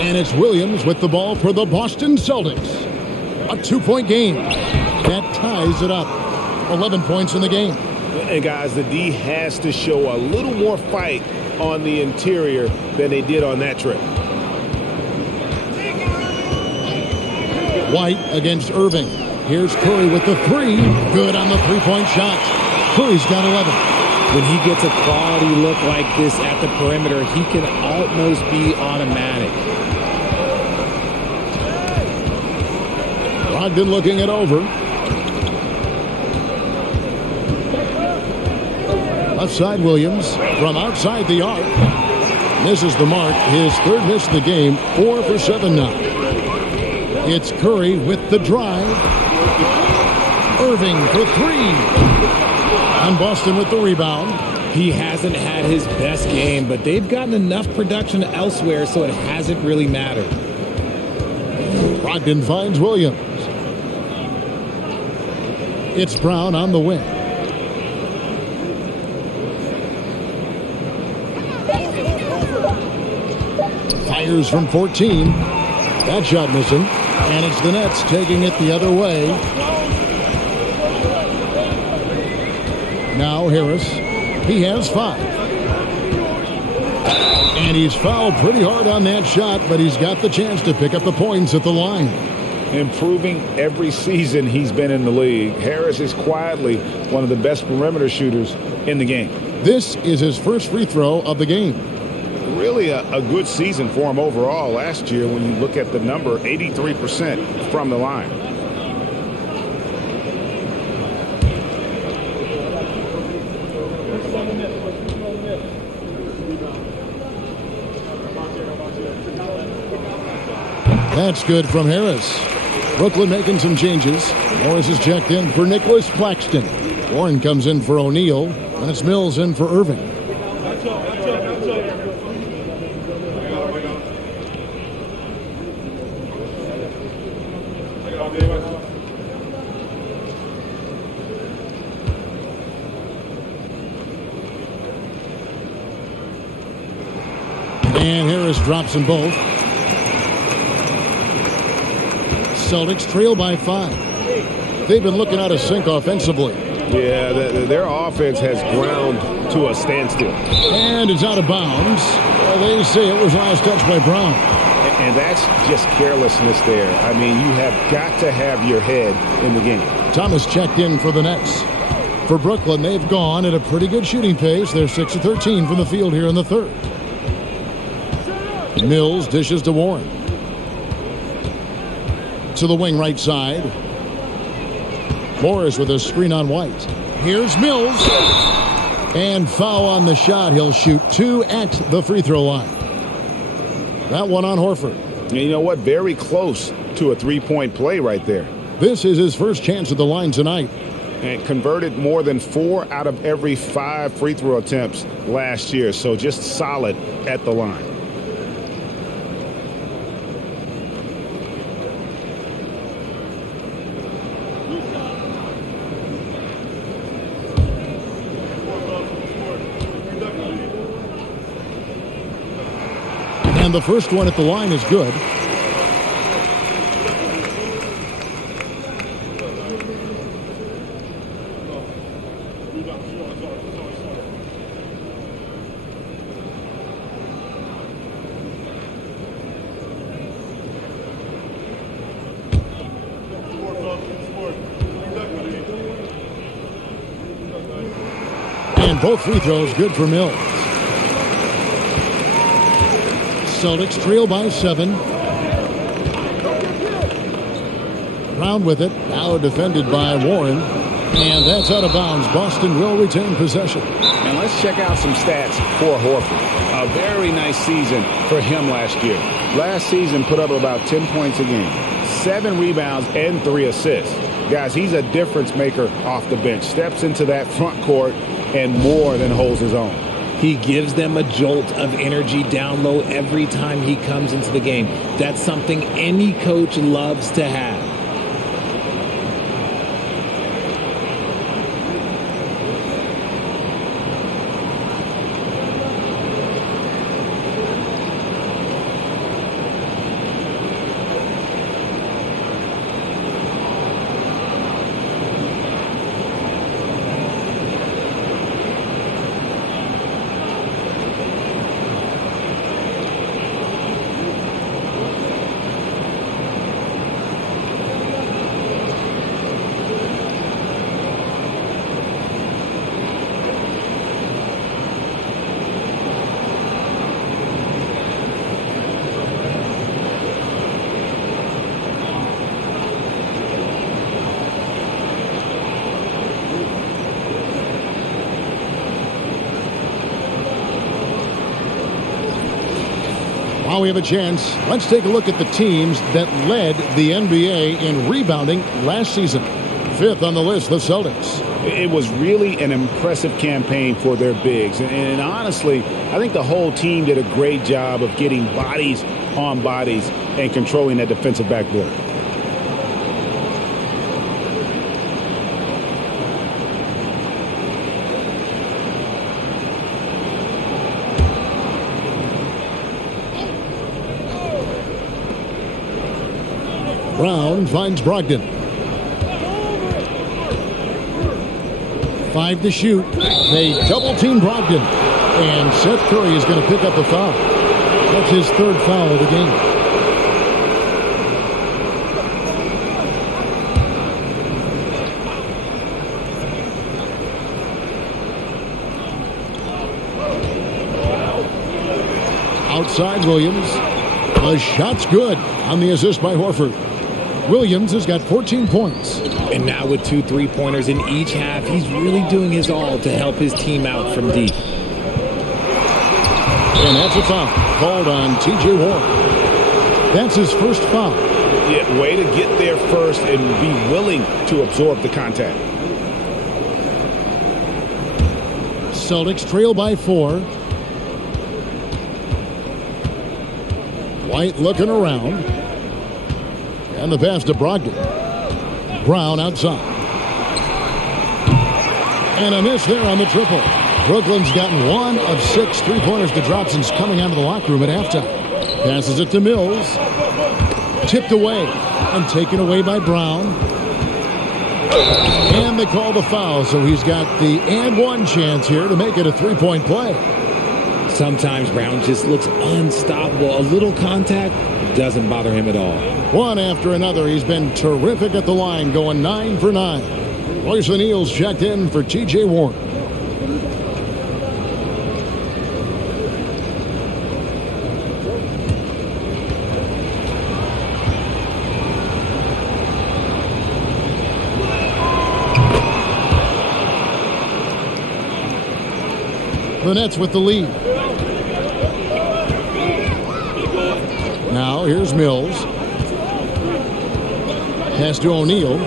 And it's Williams with the ball for the Boston Celtics. A 2-point game. That ties it up. 11 points in the game. And guys, the D has to show a little more fight on the interior than they did on that trip. White against Irving. Here's Curry with the 3. Good on the 3-point shot. Curry's got 11. When he gets a quality look like this at the perimeter, he can almost be automatic. Brogdon looking it over. Left side Williams from outside the arc. Misses the mark. His 3rd miss of the game. 4 for 7 now. It's Curry with the drive. Irving for 3. And Boston with the rebound. He hasn't had his best game, but they've gotten enough production elsewhere, so it hasn't really mattered. Brogdon finds Williams. It's Brown on the wing. Fires from 14. That shot missing. And it's the Nets taking it the other way. Now Harris. He has 5. And he's fouled pretty hard on that shot, but he's got the chance to pick up the points at the line. Improving every season he's been in the league. Harris is quietly one of the best perimeter shooters in the game. This is his first free throw of the game. Really a good season for him overall last year when you look at the number, 83% from the line. That's good from Harris. Brooklyn making some changes. Morris is checked in for Nicholas Claxton. Warren comes in for O'Neal, and it's Mills in for Irving. And Harris drops them both. Celtics trail by 5. They've been looking out of sync offensively. Yeah, their offense has ground to a standstill. And it's out of bounds. Well, they say it was last touch by Brown. And that's just carelessness there. I mean, you have got to have your head in the game. Thomas checked in for the Nets. For Brooklyn, they've gone at a pretty good shooting pace. They're 6 of 13 from the field here in the 3rd. Mills dishes to Warren. To the wing right side. Morris with a screen on White. Here's Mills. And foul on the shot. He'll shoot 2 at the free throw line. That one on Horford. And you know what? Very close to a three-point play right there. This is his first chance at the line tonight. And converted more than 4 out of every 5 free throw attempts last year. So just solid at the line. And the first one at the line is good. And both free throws good for Mills. Celtics trail by 7. Brown with it. Now defended by Warren. And that's out of bounds. Boston will retain possession. And let's check out some stats for Horford. A very nice season for him last year. Last season put up about 10 points a game. 7 rebounds and 3 assists. Guys, he's a difference maker off the bench. Steps into that front court and more than holds his own. He gives them a jolt of energy down low every time he comes into the game. That's something any coach loves to have. Now we have a chance. Let's take a look at the teams that led the NBA in rebounding last season. 5th on the list, the Celtics. It was really an impressive campaign for their bigs. And honestly, I think the whole team did a great job of getting bodies on bodies and controlling that defensive backboard. Brown finds Brogdon. 5 to shoot. They double-team Brogdon. And Seth Curry is going to pick up the foul. That's his 3rd foul of the game. Outside Williams. The shot's good on the assist by Horford. Williams has got 14 points. And now with 2 3-pointers in each half, he's really doing his all to help his team out from deep. And that's a foul called on T.J. Warren. That's his first foul. Yeah, way to get there first and be willing to absorb the contact. Celtics trail by 4. White looking around. And the pass to Brogdon. Brown outside. And a miss there on the triple. Brooklyn's gotten 1 of 6 3-pointers to drop since coming out of the locker room at halftime. Passes it to Mills. Tipped away and taken away by Brown. And they call the foul, so he's got the and one chance here to make it a 3-point play. Sometimes Brown just looks unstoppable. A little contact doesn't bother him at all. One after another, he's been terrific at the line, going 9 for 9. Royce O'Neal's checked in for T.J. Warren. The Nets with the lead. Now here's Mills. Pass to O'Neal.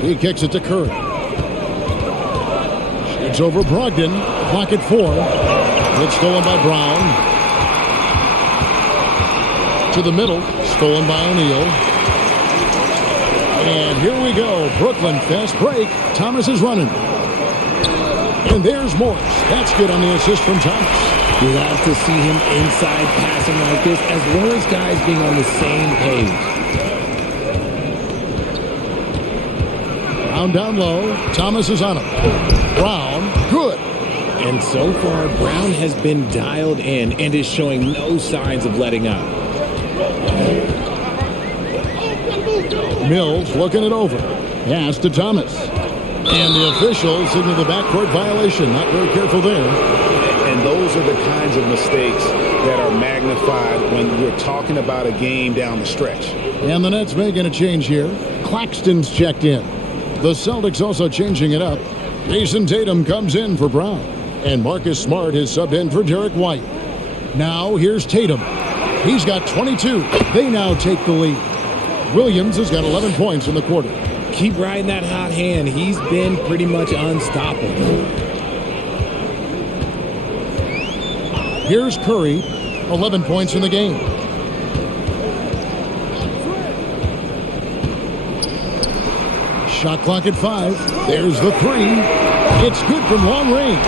He kicks it to Curry. Shoots over Brogdon. Clock at 4. It's stolen by Brown. To the middle. Stolen by O'Neal. And here we go. Brooklyn fast break. Thomas is running. And there's Morris. That's good on the assist from Thomas. You love to see him inside passing like this, as well as guys being on the same page. Brown down low. Thomas is on him. Brown, good. And so far, Brown has been dialed in and is showing no signs of letting up. Mills looking it over. Pass to Thomas. And the official signaled the backcourt violation. Not very careful there. And those are the kinds of mistakes that are magnified when we're talking about a game down the stretch. And the Nets making a change here. Claxton's checked in. The Celtics also changing it up. Jason Tatum comes in for Brown. And Marcus Smart is subbed in for Derek White. Now here's Tatum. He's got 22. They now take the lead. Williams has got 11 points in the quarter. Keep riding that hot hand. He's been pretty much unstoppable. Here's Curry, 11 points in the game. Shot clock at 5. There's the 3. It's good from long range.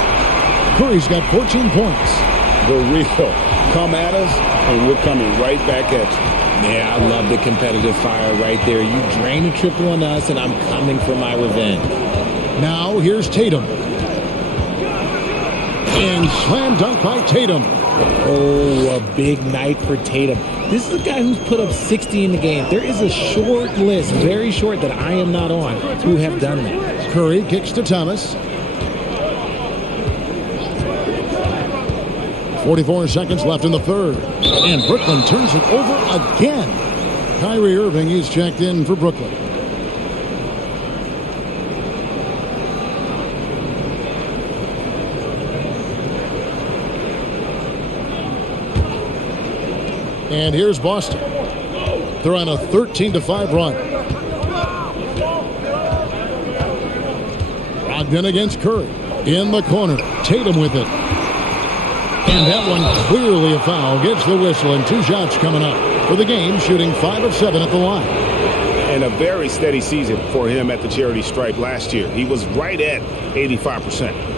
Curry's got 14 points. The real come at us, and we're coming right back at you. Yeah, I love the competitive fire right there. You drain a triple on us, and I'm coming for my revenge. Now here's Tatum. And slam dunk by Tatum. Oh, a big night for Tatum. This is a guy who's put up 60 in the game. There is a short list, very short, that I am not on, who have done that. Curry kicks to Thomas. 44 seconds left in the third. And Brooklyn turns it over again. Kyrie Irving is checked in for Brooklyn. And here's Boston. They're on a 13-5 run. Brogdon against Curry. In the corner. Tatum with it. And that one clearly a foul. Gets the whistle, and 2 shots coming up for the game, shooting 5 of 7 at the line. And a very steady season for him at the charity stripe last year. He was right at 85%.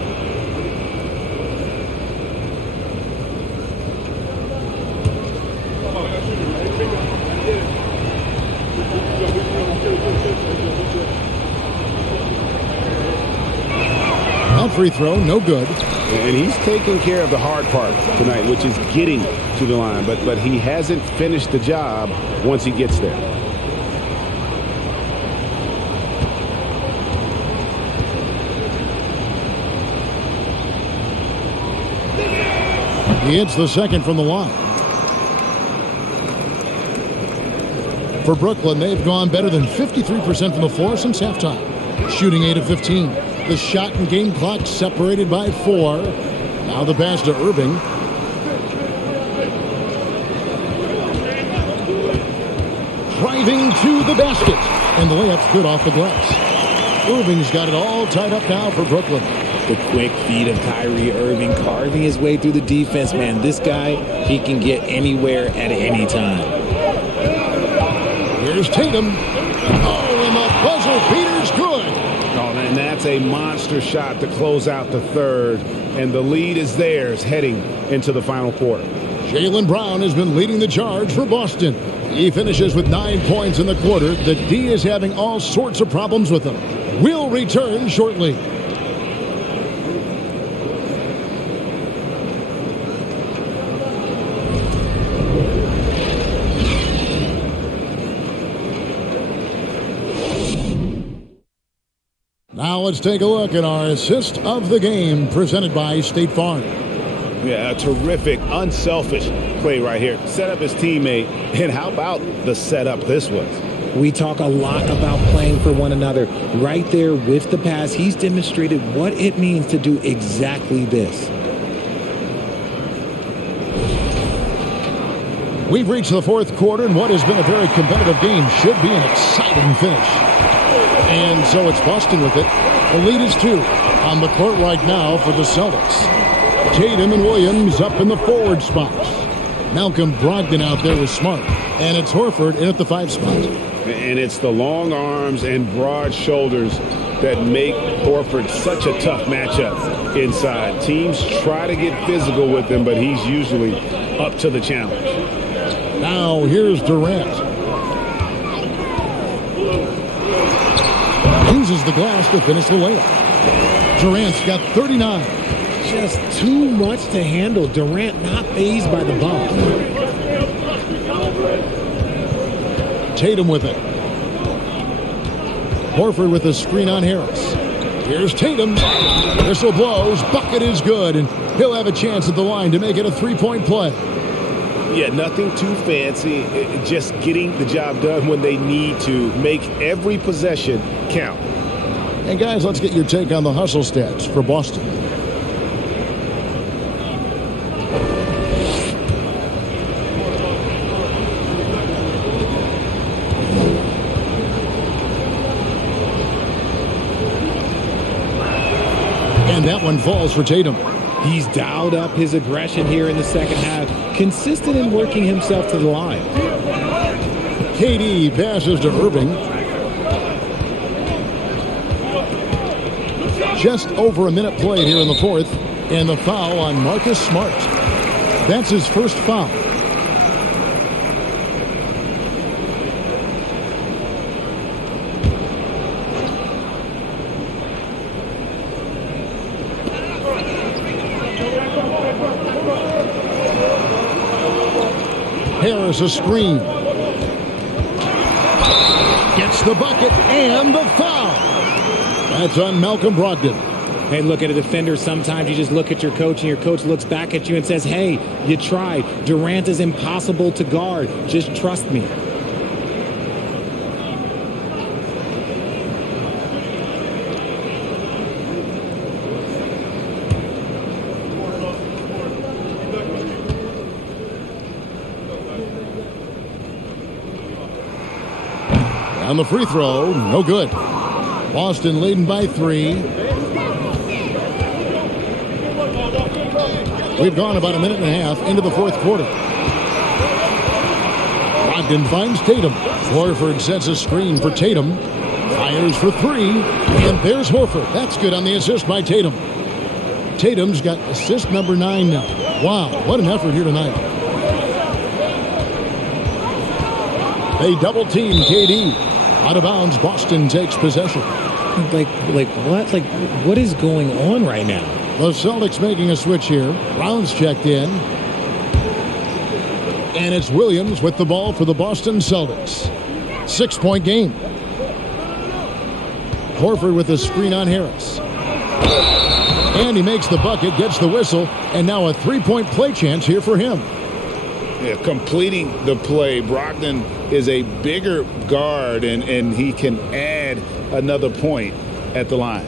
Free throw, no good. And he's taking care of the hard part tonight, which is getting to the line. But he hasn't finished the job once he gets there. He hits the second from the line. For Brooklyn, they've gone better than 53% from the floor since halftime, shooting 8 of 15. The shot and game clock separated by 4. Now the pass to Irving. Driving to the basket. And the layup's good off the glass. Irving's got it all tied up now for Brooklyn. The quick feed of Kyrie Irving carving his way through the defense, man. This guy, he can get anywhere at any time. Here's Tatum. Oh, and the buzzer beater's good. Oh, and that's a monster shot to close out the third. And the lead is theirs heading into the final quarter. Jaylen Brown has been leading the charge for Boston. He finishes with 9 points in the quarter. The D is having all sorts of problems with him. We'll return shortly. Now let's take a look at our assist of the game presented by State Farm. Yeah, a terrific, unselfish play right here. Set up his teammate, and how about the setup this was? We talk a lot about playing for one another. Right there with the pass, he's demonstrated what it means to do exactly this. We've reached the fourth quarter, and what has been a very competitive game should be an exciting finish. And so it's Boston with it. The lead is 2 on the court right now for the Celtics. Tatum and Williams up in the forward spots. Malcolm Brogdon out there with Smart. And it's Horford in at the 5 spot. And it's the long arms and broad shoulders that make Horford such a tough matchup inside. Teams try to get physical with him, but he's usually up to the challenge. Now here's Durant. Uses the glass to finish the layup. Durant's got 39. Just too much to handle. Durant not fazed by the ball. Tatum with it. Horford with a screen on Harris. Here's Tatum. Whistle blows. Bucket is good, and he'll have a chance at the line to make it a 3-point play. Yeah, nothing too fancy. Just getting the job done when they need to. Make every possession count. And guys, let's get your take on the hustle stats for Boston. And that one falls for Tatum. He's dialed up his aggression here in the second half, consistent in working himself to the line. KD passes to Irving. Just over a minute played here in the fourth, and the foul on Marcus Smart. That's his first foul. Harris a screen. Gets the bucket and the foul. That's on Malcolm Brogdon. Hey, look at a defender. Sometimes you just look at your coach and your coach looks back at you and says, hey, you tried. Durant is impossible to guard. Just trust me. On the free throw, no good. Boston leading by 3. We've gone about a minute and a half into the fourth quarter. Brogdon finds Tatum. Horford sets a screen for Tatum. Fires for 3. And there's Horford. That's good on the assist by Tatum. Tatum's got assist number 9 now. Wow, what an effort here tonight. They double team KD. Out of bounds, Boston takes possession. Like what? Like, what is going on right now? The Celtics making a switch here. Brown's checked in. And it's Williams with the ball for the Boston Celtics. 6-point game. Horford with a screen on Harris. And he makes the bucket, gets the whistle, and now a 3-point play chance here for him. Yeah, completing the play. Brogdon is a bigger guard, and he can add another point at the line.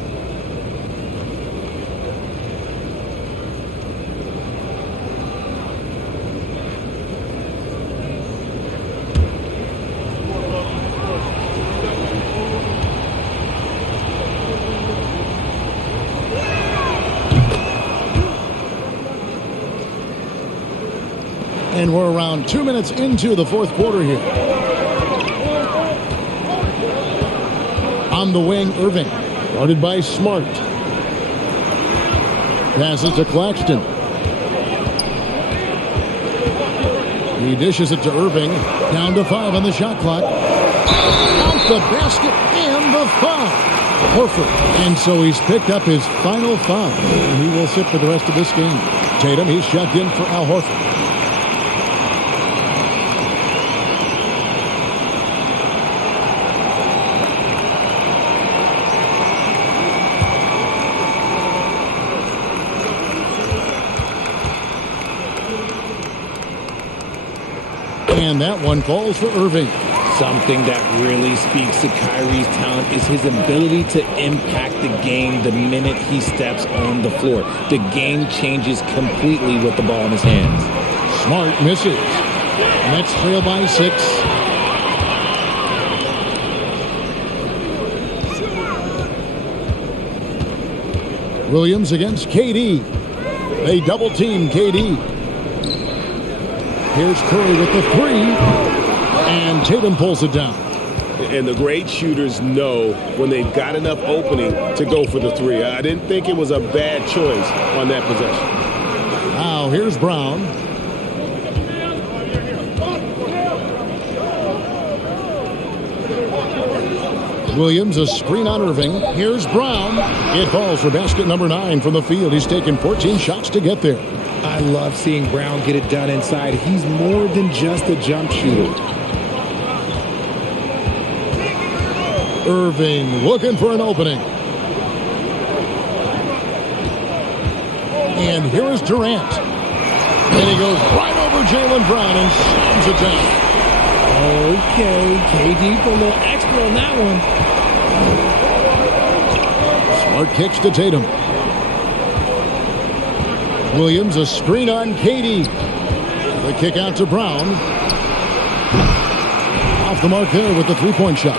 And we're around 2 minutes into the fourth quarter here. On the wing, Irving. Guarded by Smart. Passes to Claxton. He dishes it to Irving. Down to 5 on the shot clock. Out the basket and the foul. Horford. And so he's picked up his final foul. And he will sit for the rest of this game. Tatum, he's checked in for Al Horford. And that one falls for Irving. Something that really speaks to Kyrie's talent is his ability to impact the game the minute he steps on the floor. The game changes completely with the ball in his hands. Smart misses. Nets trail by 6. Williams against KD. They double team KD. Here's Curry with the 3. And Tatum pulls it down. And the great shooters know when they've got enough opening to go for the 3. I didn't think it was a bad choice on that possession. Now here's Brown. Williams, a screen on Irving. Here's Brown. It falls for basket number 9 from the field. He's taken 14 shots to get there. I love seeing Brown get it done inside. He's more than just a jump shooter. Irving looking for an opening. And here is Durant. And he goes right over Jaylen Brown and slams it down. Okay, KD for a little extra on that one. Smart kicks to Tatum. Williams, a screen on KD. The kick out to Brown. Off the mark there with the three-point shot.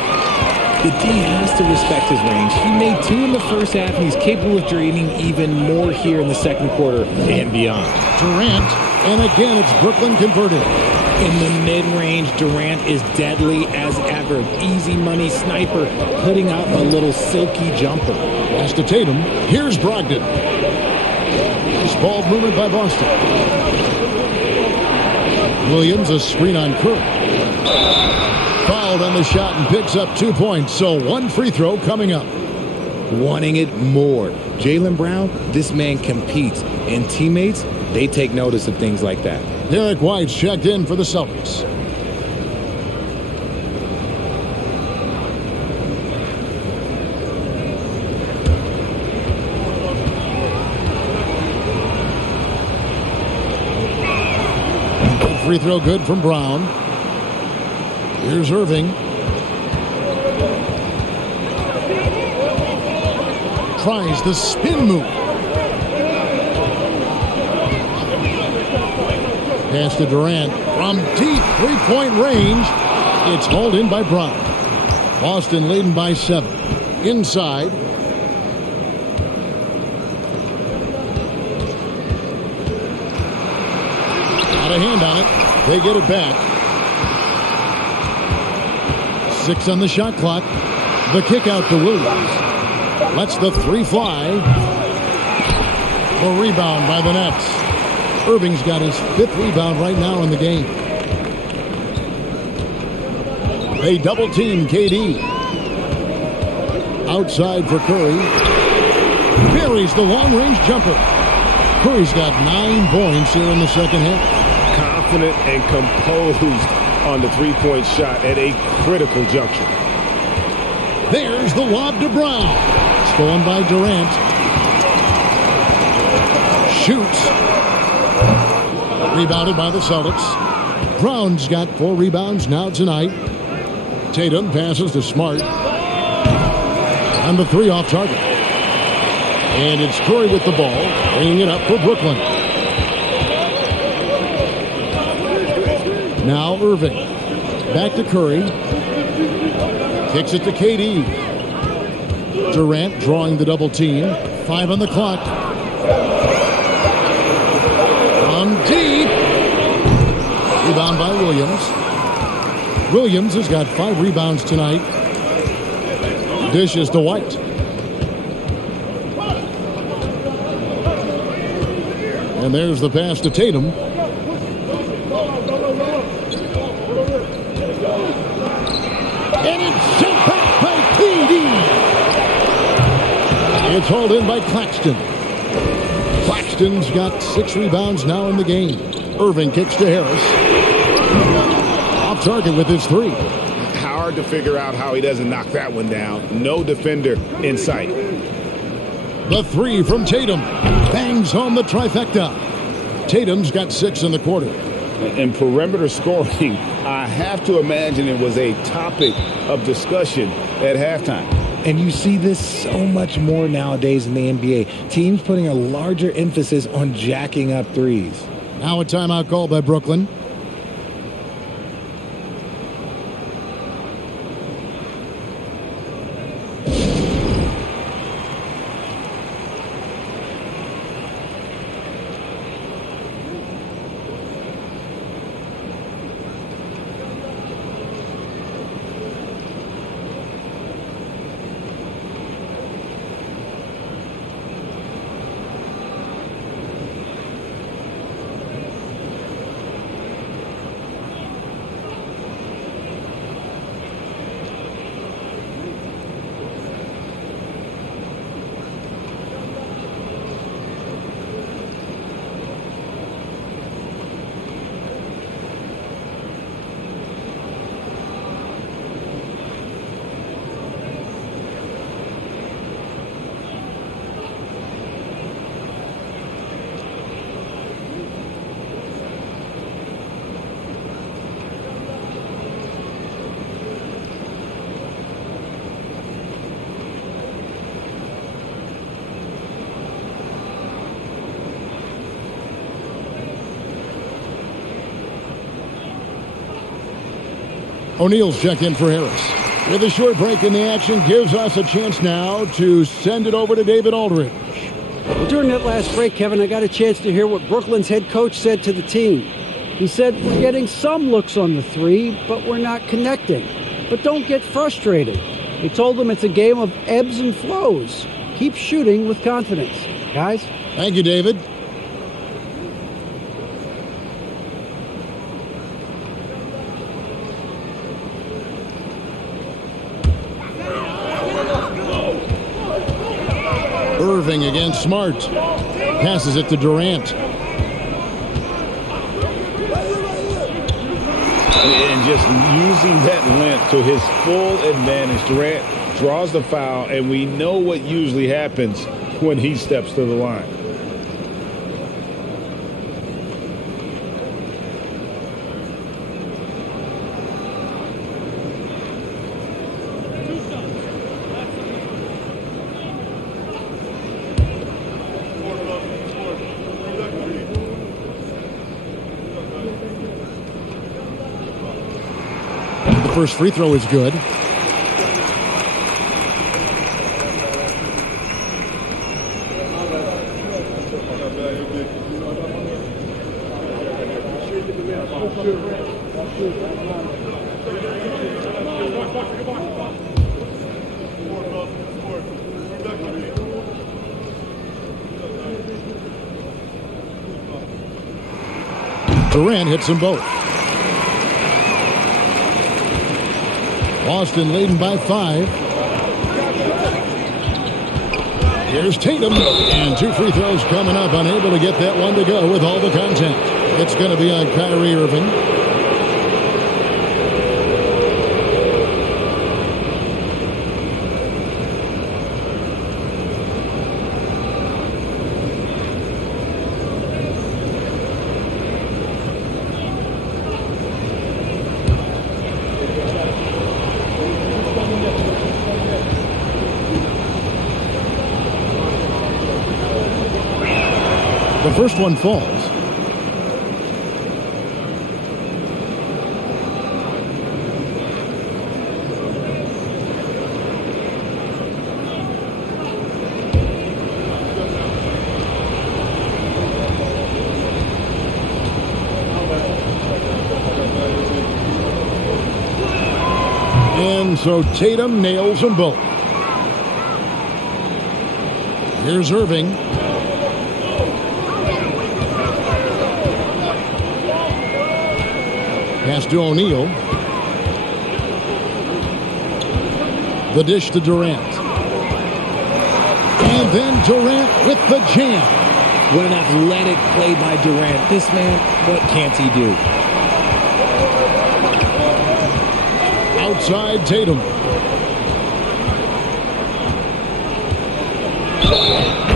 The D has to respect his range. He made 2 in the first half, and he's capable of draining even more here in the second quarter and beyond. Durant, and again it's Brooklyn converted. In the mid-range, Durant is deadly as ever. Easy money sniper, putting up a little silky jumper. Pass to Tatum. Here's Brogdon. Nice ball movement by Boston. Williams, a screen on Curry. Fouled on the shot and picks up 2 points. So 1 free throw coming up. Wanting it more. Jaylen Brown, this man competes. And teammates, they take notice of things like that. Derek White's checked in for the Celtics. Free throw good from Brown. Here's Irving. Tries the spin move. Pass to Durant from deep three-point range. It's hauled in by Brown. Boston leading by 7. Inside. Got a hand on it. They get it back. 6 on the shot clock. The kick out to Williams. Lets the 3 fly. The rebound by the Nets. Irving's got his 5th rebound right now in the game. They double team KD. Outside for Curry. Buries the long-range jumper. Curry's got 9 points here in the second half. Confident and composed on the three-point shot at a critical juncture. There's the lob to Brown. Stolen by Durant. Shoots. Rebounded by the Celtics. Brown's got 4 rebounds now tonight. Tatum passes to Smart. And the 3 off target. And it's Curry with the ball, bringing it up for Brooklyn. Now Irving. Back to Curry. Kicks it to KD. Durant drawing the double team. 5 on the clock. From deep. Rebound by Williams. Williams has got 5 rebounds tonight. Dishes to White. And there's the pass to Tatum. And it's sent back by KD. It's hauled in by Claxton. Claxton's got 6 rebounds now in the game. Irving kicks to Harris. Off target with his 3. Hard to figure out how he doesn't knock that one down. No defender in sight. The 3 from Tatum. Bangs home the trifecta. Tatum's got 6 in the quarter. And perimeter scoring, I have to imagine it was a topic of discussion at halftime. And you see this so much more nowadays in the NBA. Teams putting a larger emphasis on jacking up threes. Now a timeout called by Brooklyn. O'Neal's checked in for Harris. With a short break in the action, gives us a chance now to send it over to David Aldridge. Well, during that last break, Kevin, I got a chance to hear what Brooklyn's head coach said to the team. He said, we're getting some looks on the three, but we're not connecting. But don't get frustrated. He told them it's a game of ebbs and flows. Keep shooting with confidence. Guys? Thank you, David. Irving against Smart. Passes it to Durant. And just using that length to his full advantage. Durant draws the foul, and we know what usually happens when he steps to the line. First free throw is good. Durant hits them both. Boston leading by 5. Here's Tatum, and 2 free throws coming up. Unable to get that one to go with all the contact. It's going to be on Kyrie Irving. The first one falls. And so Tatum nails them both. Here's Irving. Pass to O'Neal. The dish to Durant. And then Durant with the jam. What an athletic play by Durant. This man, what can't he do? Outside Tatum.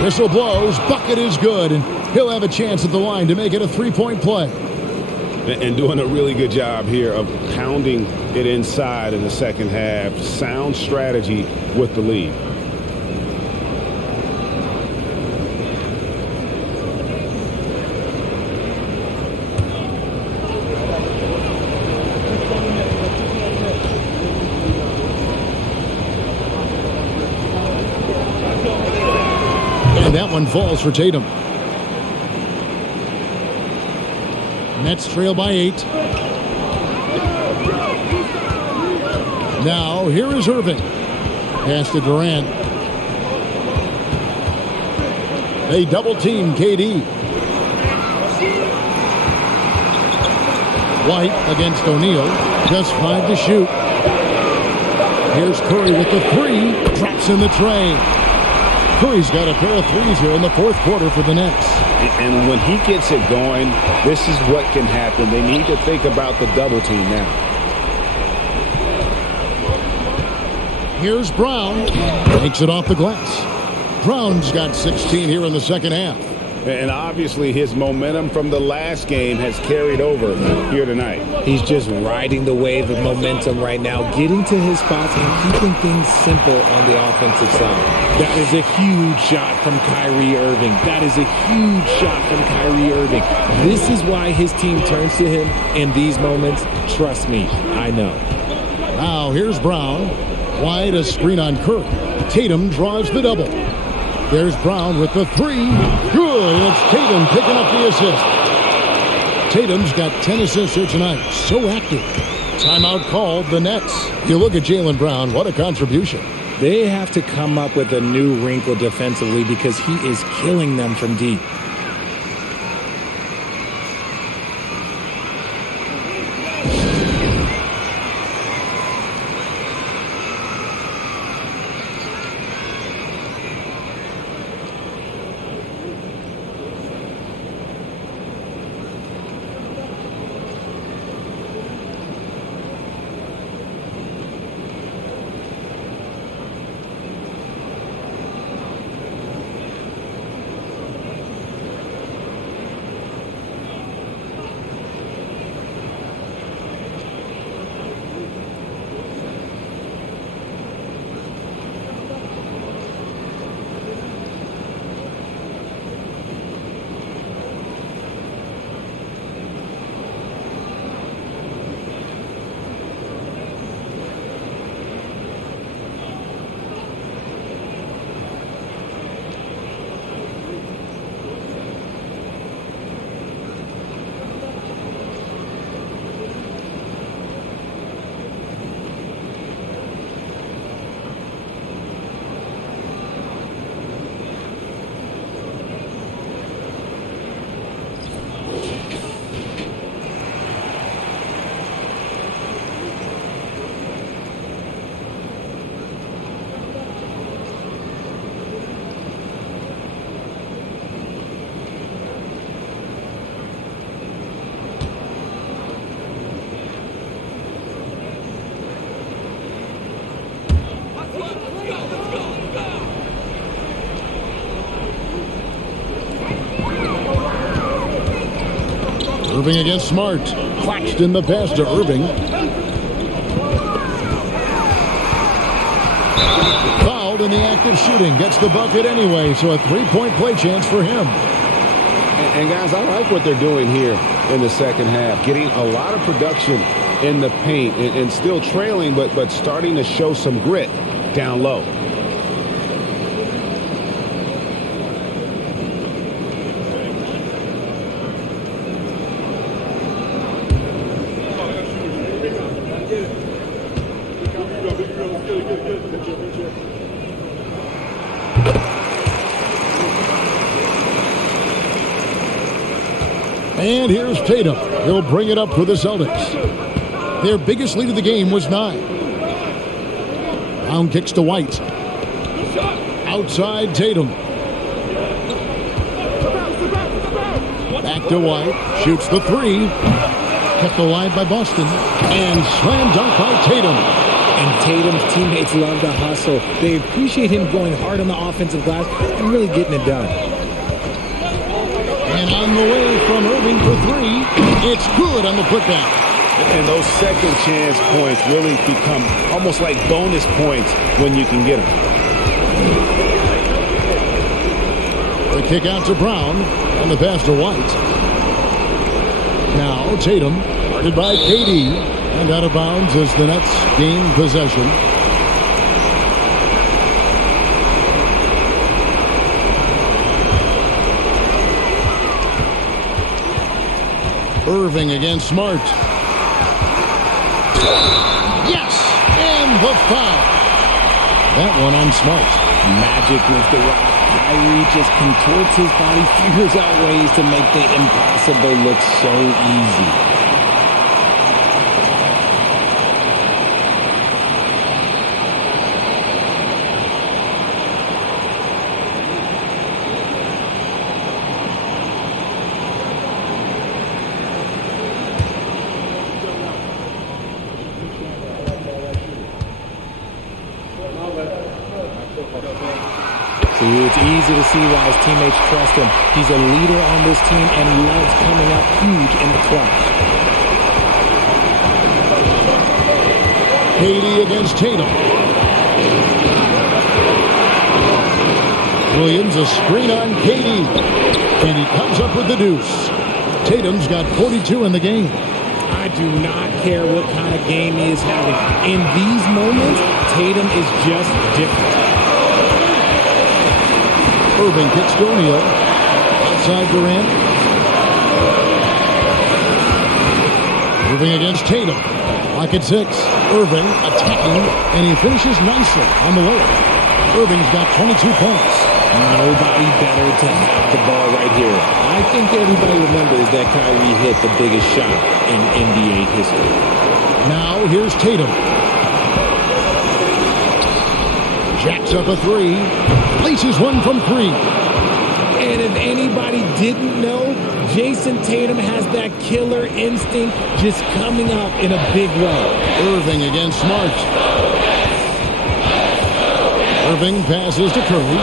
Whistle blows. Bucket is good. And he'll have a chance at the line to make it a 3-point play. and doing a really good job here of pounding it inside in the second half. Sound strategy with the lead. And that one falls for Tatum. Nets trail by 8. Now, here is Irving. Pass to Durant. They double-team KD. White against O'Neal. Just 5 to shoot. Here's Curry with the 3. Drops in the tray. Curry's got a pair of threes here in the fourth quarter for the Nets. And when he gets it going, this is what can happen. They need to think about the double team now. Here's Brown. Takes it off the glass. Brown's got 16 here in the second half. And obviously his momentum from the last game has carried over here tonight. He's just riding the wave of momentum right now, getting to his spots and keeping things simple on the offensive side. That is a huge shot from Kyrie Irving. That is a huge shot from Kyrie Irving. This is why his team turns to him in these moments. Trust me, I know. Now here's Brown. Wide, a screen on Curry. Tatum draws the double. There's Brown with the 3. Good. It's Tatum picking up the assist. Tatum's got 10 assists here tonight. So active. Timeout called the Nets. You look at Jaylen Brown. What a contribution. They have to come up with a new wrinkle defensively because he is killing them from deep. Irving against Smart. Claxton the pass to Irving. Fouled in the act of shooting. Gets the bucket anyway, so a three-point play chance for him. And guys, I like what they're doing here in the second half. Getting a lot of production in the paint and still trailing, but starting to show some grit down low. And here's Tatum. He'll bring it up for the Celtics. Their biggest lead of the game was 9. Brown kicks to White. Outside Tatum. Back to White. Shoots the 3. Kept alive by Boston. And slam dunk by Tatum. And Tatum's teammates love the hustle. They appreciate him going hard on the offensive glass and really getting it done. And on the way from Irving for three. It's good on the putback. And those second chance points really become almost like bonus points when you can get them. The kick out to Brown and the pass to White. Now Tatum, guarded by KD, and out of bounds as the Nets gain possession. Irving against Smart. Yes! And the foul. That one on Smart. Magic with the rock. Kyrie just contorts his body, figures out ways to make the impossible look so easy. It's easy to see why his teammates trust him. He's a leader on this team and loves coming up huge in the clutch. KD against Tatum. Williams a screen on KD. And he comes up with the deuce. Tatum's got 42 in the game. I do not care what kind of game he is having. In these moments, Tatum is just different. Irving kicks to O'Neal. Outside Durant. Irving against Tatum. Lock at 6. Irving attacking, and he finishes nicely on the layup. Irving's got 22 points. Nobody better to have the ball right here. I think everybody remembers that Kyrie hit the biggest shot in NBA history. Now here's Tatum. Jacks up a three. Places one from three. And if anybody didn't know, Jason Tatum has that killer instinct just coming up in a big way. Irving against Smart. Irving passes to Curry.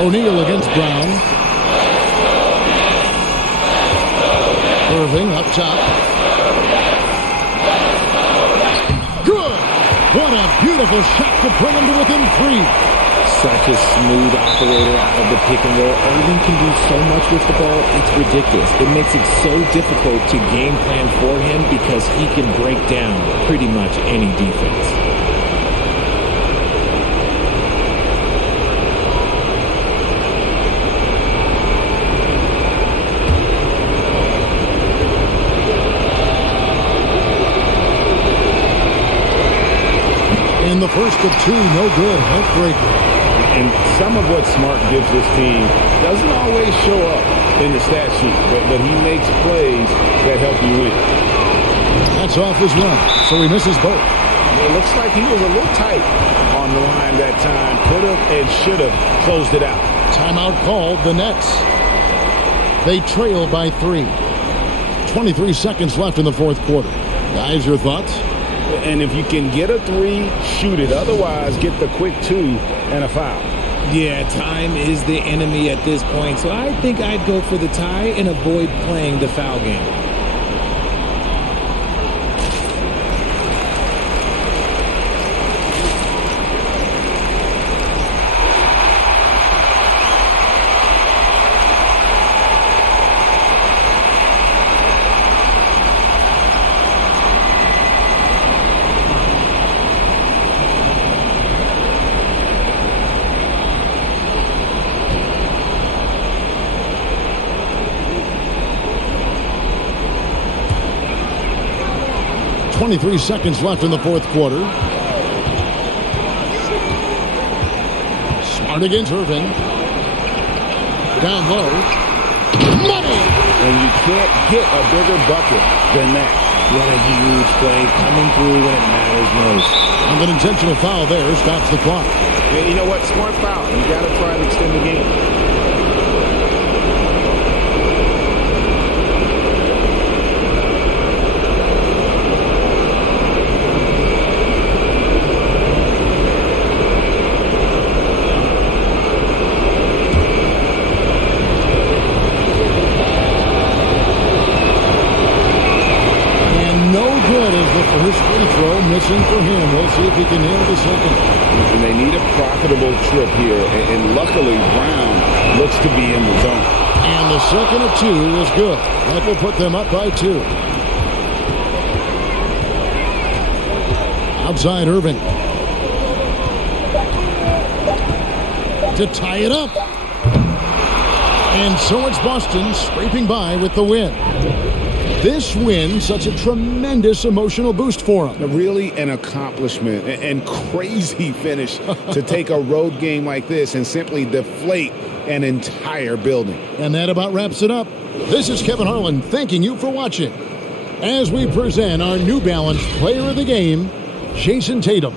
O'Neal against Brown. Irving up top. What a beautiful shot to bring him to within three. Such a smooth operator out of the pick and roll. Irving can do so much with the ball, it's ridiculous. It makes it so difficult to game plan for him because he can break down pretty much any defense. In the first of two, no good. Heartbreaker. And some of what Smart gives this team doesn't always show up in the stat sheet, but he makes plays that help you win. That's off as well, so he misses both. It looks like he was a little tight on the line that time. Could have and should have closed it out. Timeout called. The Nets. They trail by 3. 23 seconds left in the fourth quarter. Guys, your thoughts? And if you can get a 3, shoot it. Otherwise, get the quick 2 and a foul. Yeah, time is the enemy at this point, so I think I'd go for the tie and avoid playing the foul game. .23 seconds left in the fourth quarter. Smart against Irving. Down low. Money! And you can't get a bigger bucket than that. What a huge play coming through when it matters most. And an intentional foul there stops the clock. And you know what? Smart foul. You got to try to extend the game. missing for him. We'll see if he can nail the second. And they need a profitable trip here. And luckily, Brown looks to be in the zone. And the second of two is good. That will put them up by 2. Outside Irving. To tie it up. And so it's Boston scraping by with the win. This win, such a tremendous emotional boost for them. Really an accomplishment and crazy finish to take a road game like this and simply deflate an entire building. And that about wraps it up. This is Kevin Harlan thanking you for watching as we present our New Balance Player of the Game, Jason Tatum.